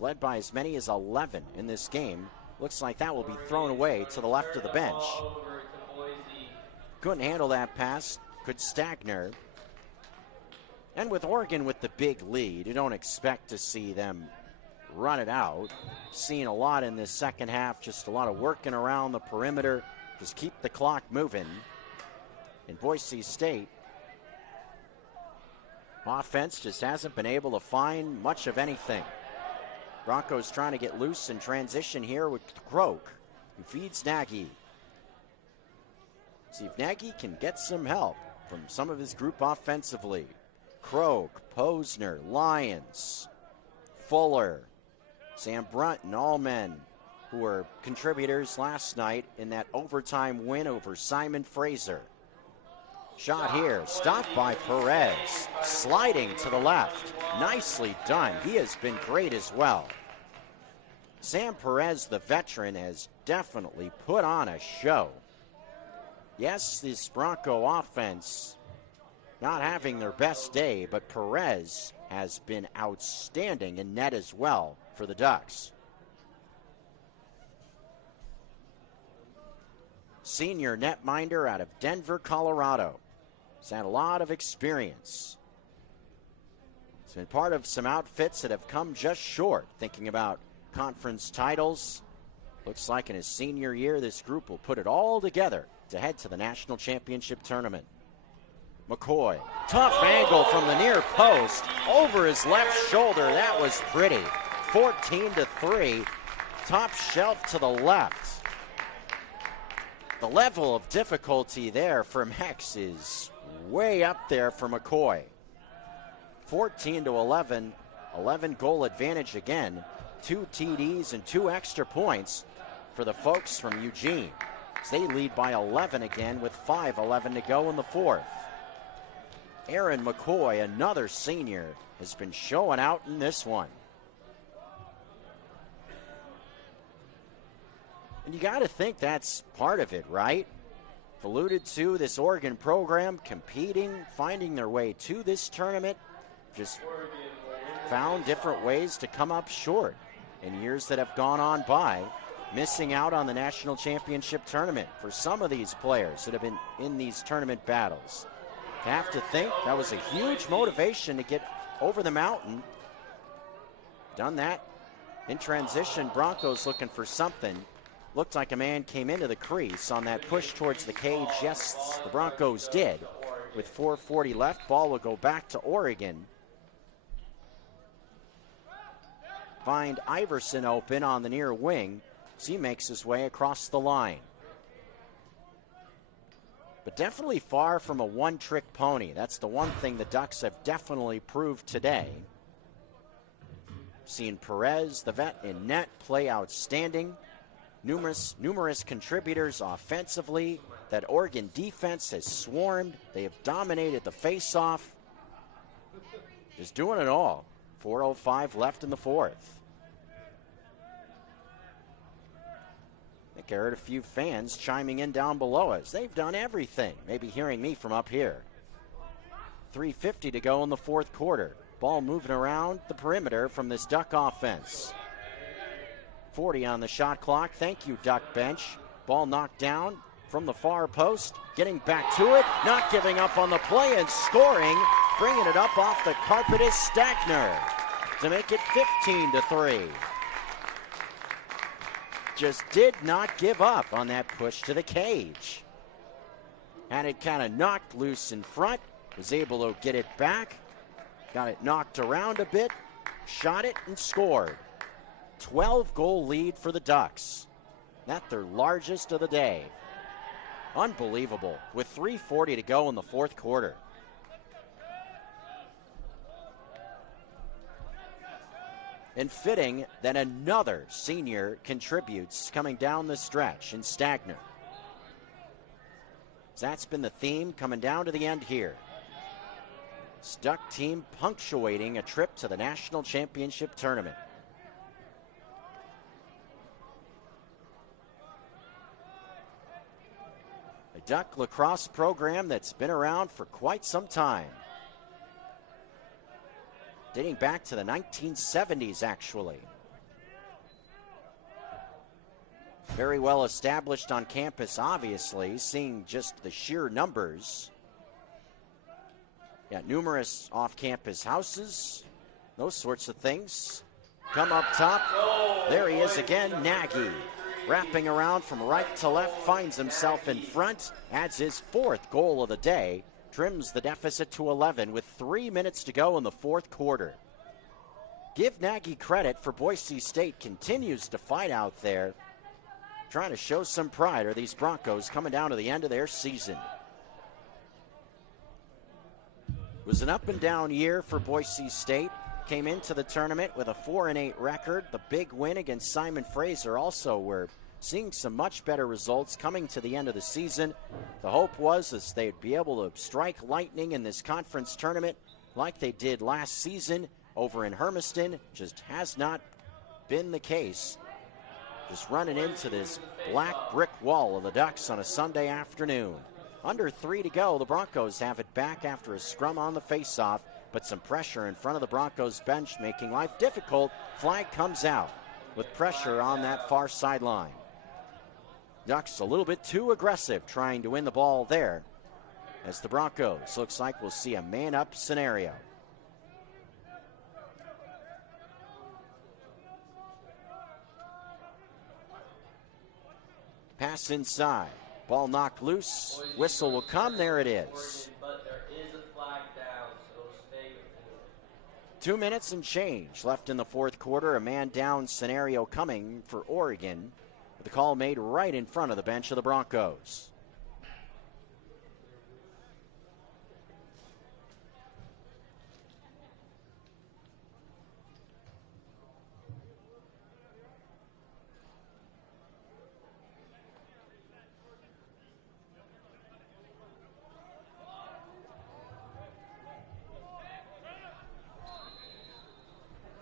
Led by as many as 11 in this game. Looks like that will be thrown away to the left of the bench. Couldn't handle that pass. Could Stagner. And with Oregon with the big lead, you don't expect to see them run it out. Seen a lot in this second half, just a lot of working around the perimeter. Just keep the clock moving. In Boise State, offense just hasn't been able to find much of anything. Broncos trying to get loose in transition here with Croak, who feeds Nagy. See if Nagy can get some help from some of his group offensively. Croak, Posner, Lyons, Fuller, Sam Brunt, and all men who were contributors last night in that overtime win over Simon Fraser. Shot here, stopped by Perez, sliding to the left. Nicely done. He has been great as well. Sam Perez, the veteran, has definitely put on a show. Yes, this Bronco offense not having their best day, but Perez has been outstanding in net as well for the Ducks. Senior netminder out of Denver, Colorado. He's had a lot of experience. He's been part of some outfits that have come just short, thinking about conference titles. Looks like in his senior year, this group will put it all together to head to the national championship tournament. McCoy, tough angle from the near post, over his left shoulder. That was pretty. 14-3, top shelf to the left. The level of difficulty there for Mex is way up there for McCoy. 14-11, 11 goal advantage again. 2 TDs and 2 extra points for the folks from Eugene, as they lead by 11 again with 5:11 to go in the fourth. Aaron McCoy, another senior, has been showing out in this one. And you got to think that's part of it, right? I've alluded to this Oregon program competing, finding their way to this tournament, just found different ways to come up short in years that have gone on by, missing out on the national championship tournament for some of these players that have been in these tournament battles. Have to think that was a huge motivation to get over the mountain. Done that in transition. Broncos looking for something. Looked like a man came into the crease on that push towards the cage. Yes, the Broncos did. With 4:40 left, ball will go back to Oregon. Find Iverson open on the near wing as he makes his way across the line. But definitely far from a one-trick pony. That's the one thing the Ducks have definitely proved today. Seen Perez, the vet, in net play outstanding. Numerous contributors offensively. That Oregon defense has swarmed. They have dominated the face-off. Just doing it all. 4:05 left in the fourth. I think I heard a few fans chiming in down below us. They've done everything. Maybe hearing me from up here. 3:50 to go in the fourth quarter. Ball moving around the perimeter from this Duck offense. 40 on the shot clock. Thank you, Duck bench. Ball knocked down from the far post. Getting back to it. Not giving up on the play and scoring. Bringing it up off the carpet is Stagner to make it 15-3. Just did not give up on that push to the cage. Had it kind of knocked loose in front. Was able to get it back. Got it knocked around a bit. Shot it and scored. 12-goal lead for the Ducks. That's their largest of the day. Unbelievable. With 3:40 to go in the fourth quarter. And fitting that another senior contributes coming down the stretch in Stagner. That's been the theme coming down to the end here. Duck team punctuating a trip to the national championship tournament. A Duck lacrosse program that's been around for quite some time. Dating back to the 1970s, actually. Very well established on campus, obviously, seeing just the sheer numbers. Yeah, numerous off-campus houses, those sorts of things. Come up top. There he is again, Nagy. Wrapping around from right to left, finds himself in front, adds his 4th goal of the day. Trims the deficit to 11 with 3 minutes to go in the fourth quarter. Give Nagy credit for Boise State continues to fight out there. Trying to show some pride are these Broncos coming down to the end of their season. It was an up and down year for Boise State. Came into the tournament with a 4-8 record. The big win against Simon Fraser also were seeing some much better results coming to the end of the season. The hope was as they'd be able to strike lightning in this conference tournament like they did last season over in Hermiston. Just has not been the case. Just running into this black brick wall of the Ducks on a Sunday afternoon. Under 3 to go, the Broncos have it back after a scrum on the faceoff, but some pressure in front of the Broncos bench making life difficult. Flag comes out with pressure on that far sideline. Ducks a little bit too aggressive trying to win the ball there, as the Broncos looks like we'll see a man-up scenario. Pass inside. Ball knocked loose. Whistle will come. There it is. But there is a flag down, so stay with it. 2 minutes and change left in the fourth quarter. A man down scenario coming for Oregon. With the call made right in front of the bench of the Broncos.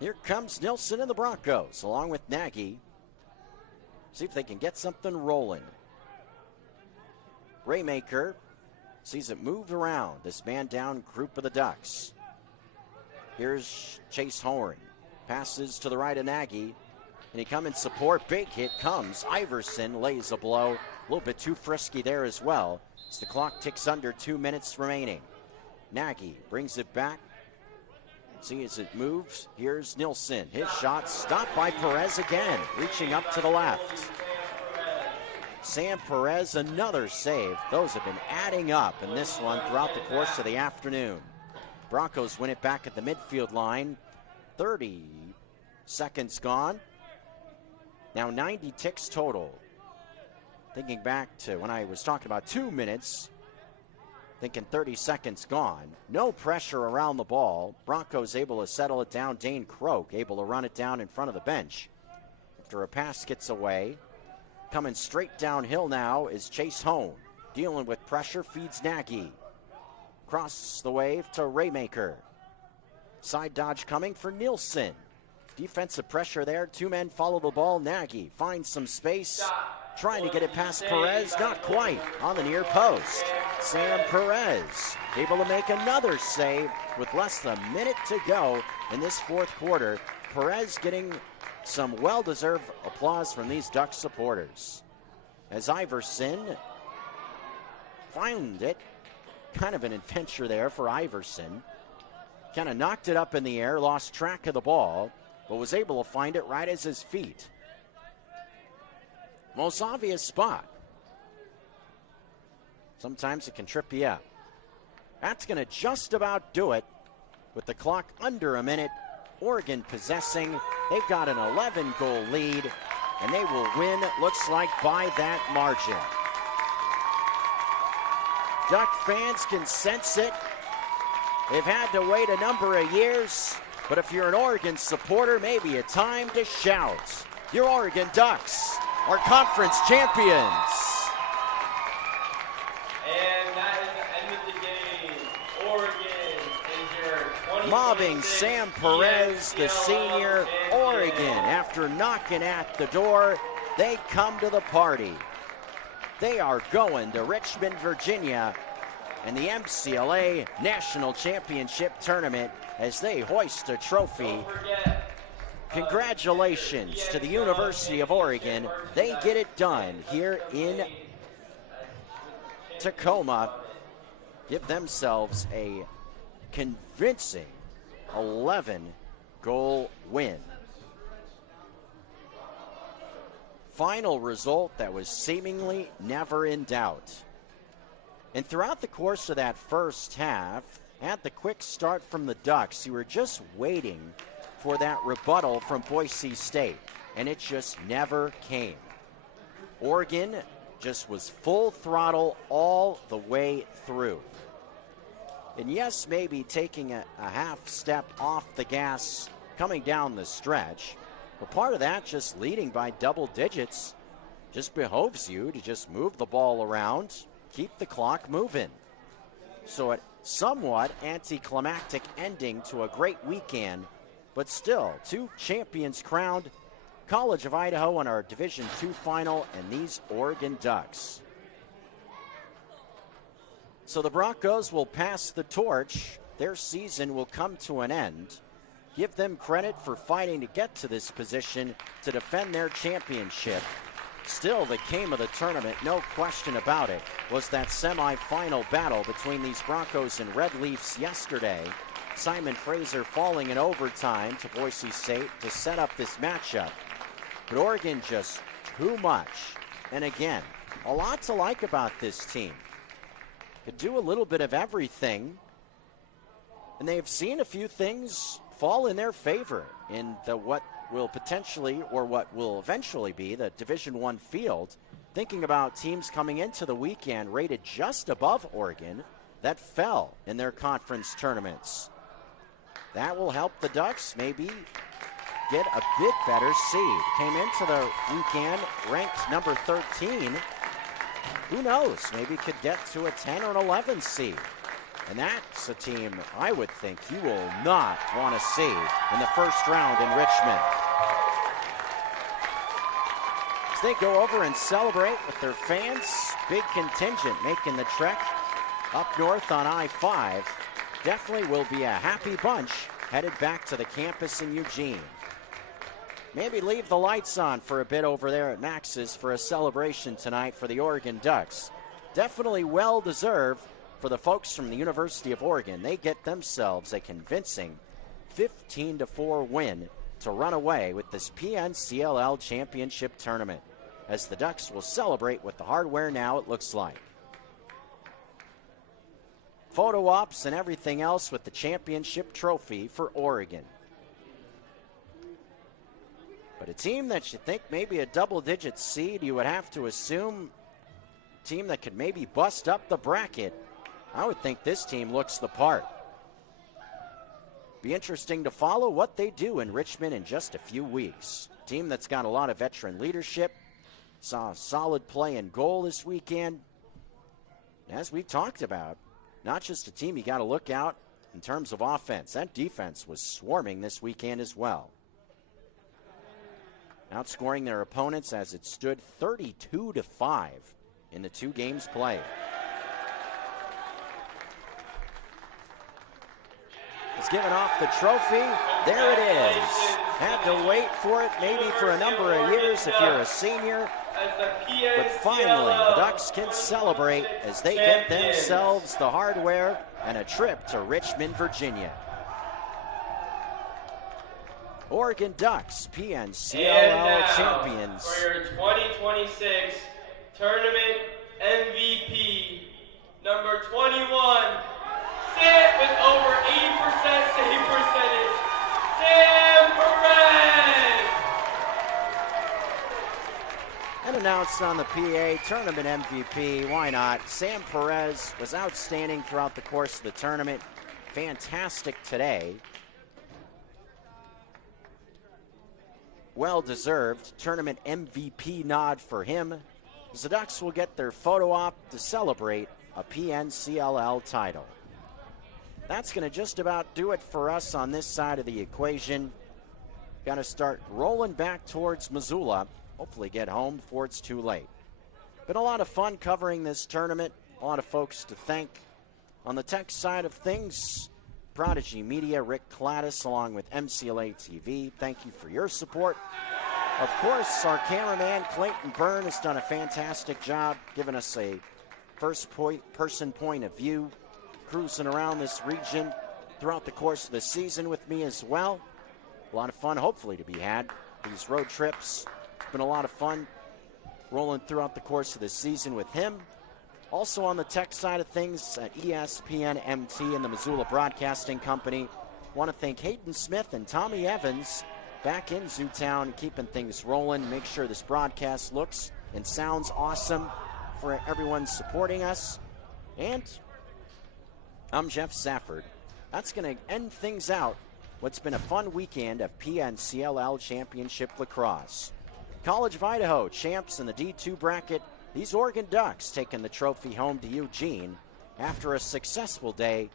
Here comes Nilsson and the Broncos, along with Nagy. See if they can get something rolling. Raymaker sees it moved around, this man down group of the Ducks. Here's Chase Horn. Passes to the right of Nagy. And he come in support. Big hit comes. Iverson lays a blow. A little bit too frisky there as well, as the clock ticks under 2 minutes remaining. Nagy brings it back. See as it moves. Here's Nilsson. His shot stopped by Perez again, reaching up to the left. Sam Perez, another save. Those have been adding up in this one throughout the course of the afternoon. Broncos win it back at the midfield line. 30 seconds gone. Now 90 ticks total. Thinking back to when I was talking about 2 minutes, thinking 30 seconds gone. No pressure around the ball. Broncos able to settle it down. Dane Croak able to run it down in front of the bench. After a pass gets away. Coming straight downhill now is Chase Hone. Dealing with pressure, feeds Nagy. Across the wave to Raymaker. Side dodge coming for Nilsson. Defensive pressure there. Two men follow the ball. Nagy finds some space. Trying to get it past Perez. Not quite on the near post. Sam Perez able to make another save with less than a minute to go in this fourth quarter. Perez getting some well-deserved applause from these Duck supporters. As Iverson found it. Kind of an adventure there for Iverson. Kind of knocked it up in the air, lost track of the ball, but was able to find it right as his feet. Most obvious spot. Sometimes it can trip you up. That's going to just about do it with the clock under a minute. Oregon possessing. They've got an 11-goal lead, and they will win, looks like, by that margin. Duck fans can sense it. They've had to wait a number of years, but if you're an Oregon supporter, maybe a time to shout. Your Oregon Ducks are conference champions. And that is the end of the game. Oregon is your Mobbing Sam Perez, the senior. Oregon, after knocking at the door, they come to the party. They are going to Richmond, Virginia, in the MCLA National Championship Tournament as they hoist a trophy. Congratulations to the University of Oregon. They get it done here in Tacoma. Give themselves a convincing 11-goal win. Final result that was seemingly never in doubt. And throughout the course of that first half, at the quick start from the Ducks, you were just waiting for that rebuttal from Boise State, and it just never came. Oregon just was full throttle all the way through. And yes, maybe taking a half step off the gas coming down the stretch, but part of that just leading by double digits just behoves you to just move the ball around, keep the clock moving. So a somewhat anticlimactic ending to a great weekend, but still, two champions crowned, College of Idaho in our Division II final, and these Oregon Ducks. So the Broncos will pass the torch. Their season will come to an end. Give them credit for fighting to get to this position to defend their championship. Still, the game of the tournament, no question about it, was that semifinal battle between these Broncos and Red Leafs yesterday. Simon Fraser falling in overtime to Boise State to set up this matchup. But Oregon just too much and again. A lot to like about this team. Could do a little bit of everything, and they've seen a few things fall in their favor in what will potentially, or what will eventually be, the Division I field. Thinking about teams coming into the weekend rated just above Oregon that fell in their conference tournaments. That will help the Ducks maybe get a bit better seed. Came into the weekend ranked number 13. Who knows? Maybe could get to a 10 or an 11 seed. And that's a team I would think you will not want to see in the first round in Richmond. As they go over and celebrate with their fans, big contingent making the trek up north on I-5. Definitely will be a happy bunch headed back to the campus in Eugene. Maybe leave the lights on for a bit over there at Max's for a celebration tonight for the Oregon Ducks. Definitely well-deserved for the folks from the University of Oregon. They get themselves a convincing 15-4 win to run away with this PNCLL championship tournament, as the Ducks will celebrate with the hardware now, it looks like. Photo ops and everything else with the championship trophy for Oregon. But a team that you think maybe a double-digit seed, you would have to assume a team that could maybe bust up the bracket. I would think this team looks the part. Be interesting to follow what they do in Richmond in just a few weeks. A team that's got a lot of veteran leadership. Saw solid play in goal this weekend. As we've talked about, not just a team you got to look out in terms of offense. That defense was swarming this weekend as well. Outscoring their opponents as it stood 32-5 in the 2 games played. He's given off the trophy. There it is. Had to wait for it maybe for a number of years if you're a senior. But finally, the Ducks can celebrate as they get themselves the hardware and a trip to Richmond, Virginia. Oregon Ducks, PNCLL champions. For your 2026 tournament MVP, number 21, sit with over 80% save percentage, Sam Perez. And announced on the PA, tournament MVP, why not? Sam Perez was outstanding throughout the course of the tournament. Fantastic today. Well-deserved tournament MVP nod for him. The Ducks will get their photo op to celebrate a PNCLL title. That's going to just about do it for us on this side of the equation. Got to start rolling back towards Missoula. Hopefully get home before it's too late. Been a lot of fun covering this tournament. A lot of folks to thank. On the tech side of things, Prodigy Media, Rick Cladis, along with MCLA TV. Thank you for your support. Of course, our cameraman, Clayton Byrne, has done a fantastic job giving us a first-person point of view, cruising around this region throughout the course of the season with me as well. A lot of fun, hopefully, to be had. These road trips, it's been a lot of fun rolling throughout the course of the season with him. Also on the tech side of things at ESPN MT and the Missoula Broadcasting Company. Want to thank Hayden Smith and Tommy Evans back in Zootown, keeping things rolling. Make sure this broadcast looks and sounds awesome for everyone supporting us. And I'm Jeff Safford. That's going to end things out. What's been a fun weekend of PNCLL Championship Lacrosse. College of Idaho champs in the D2 bracket. These Oregon Ducks taking the trophy home to Eugene after a successful day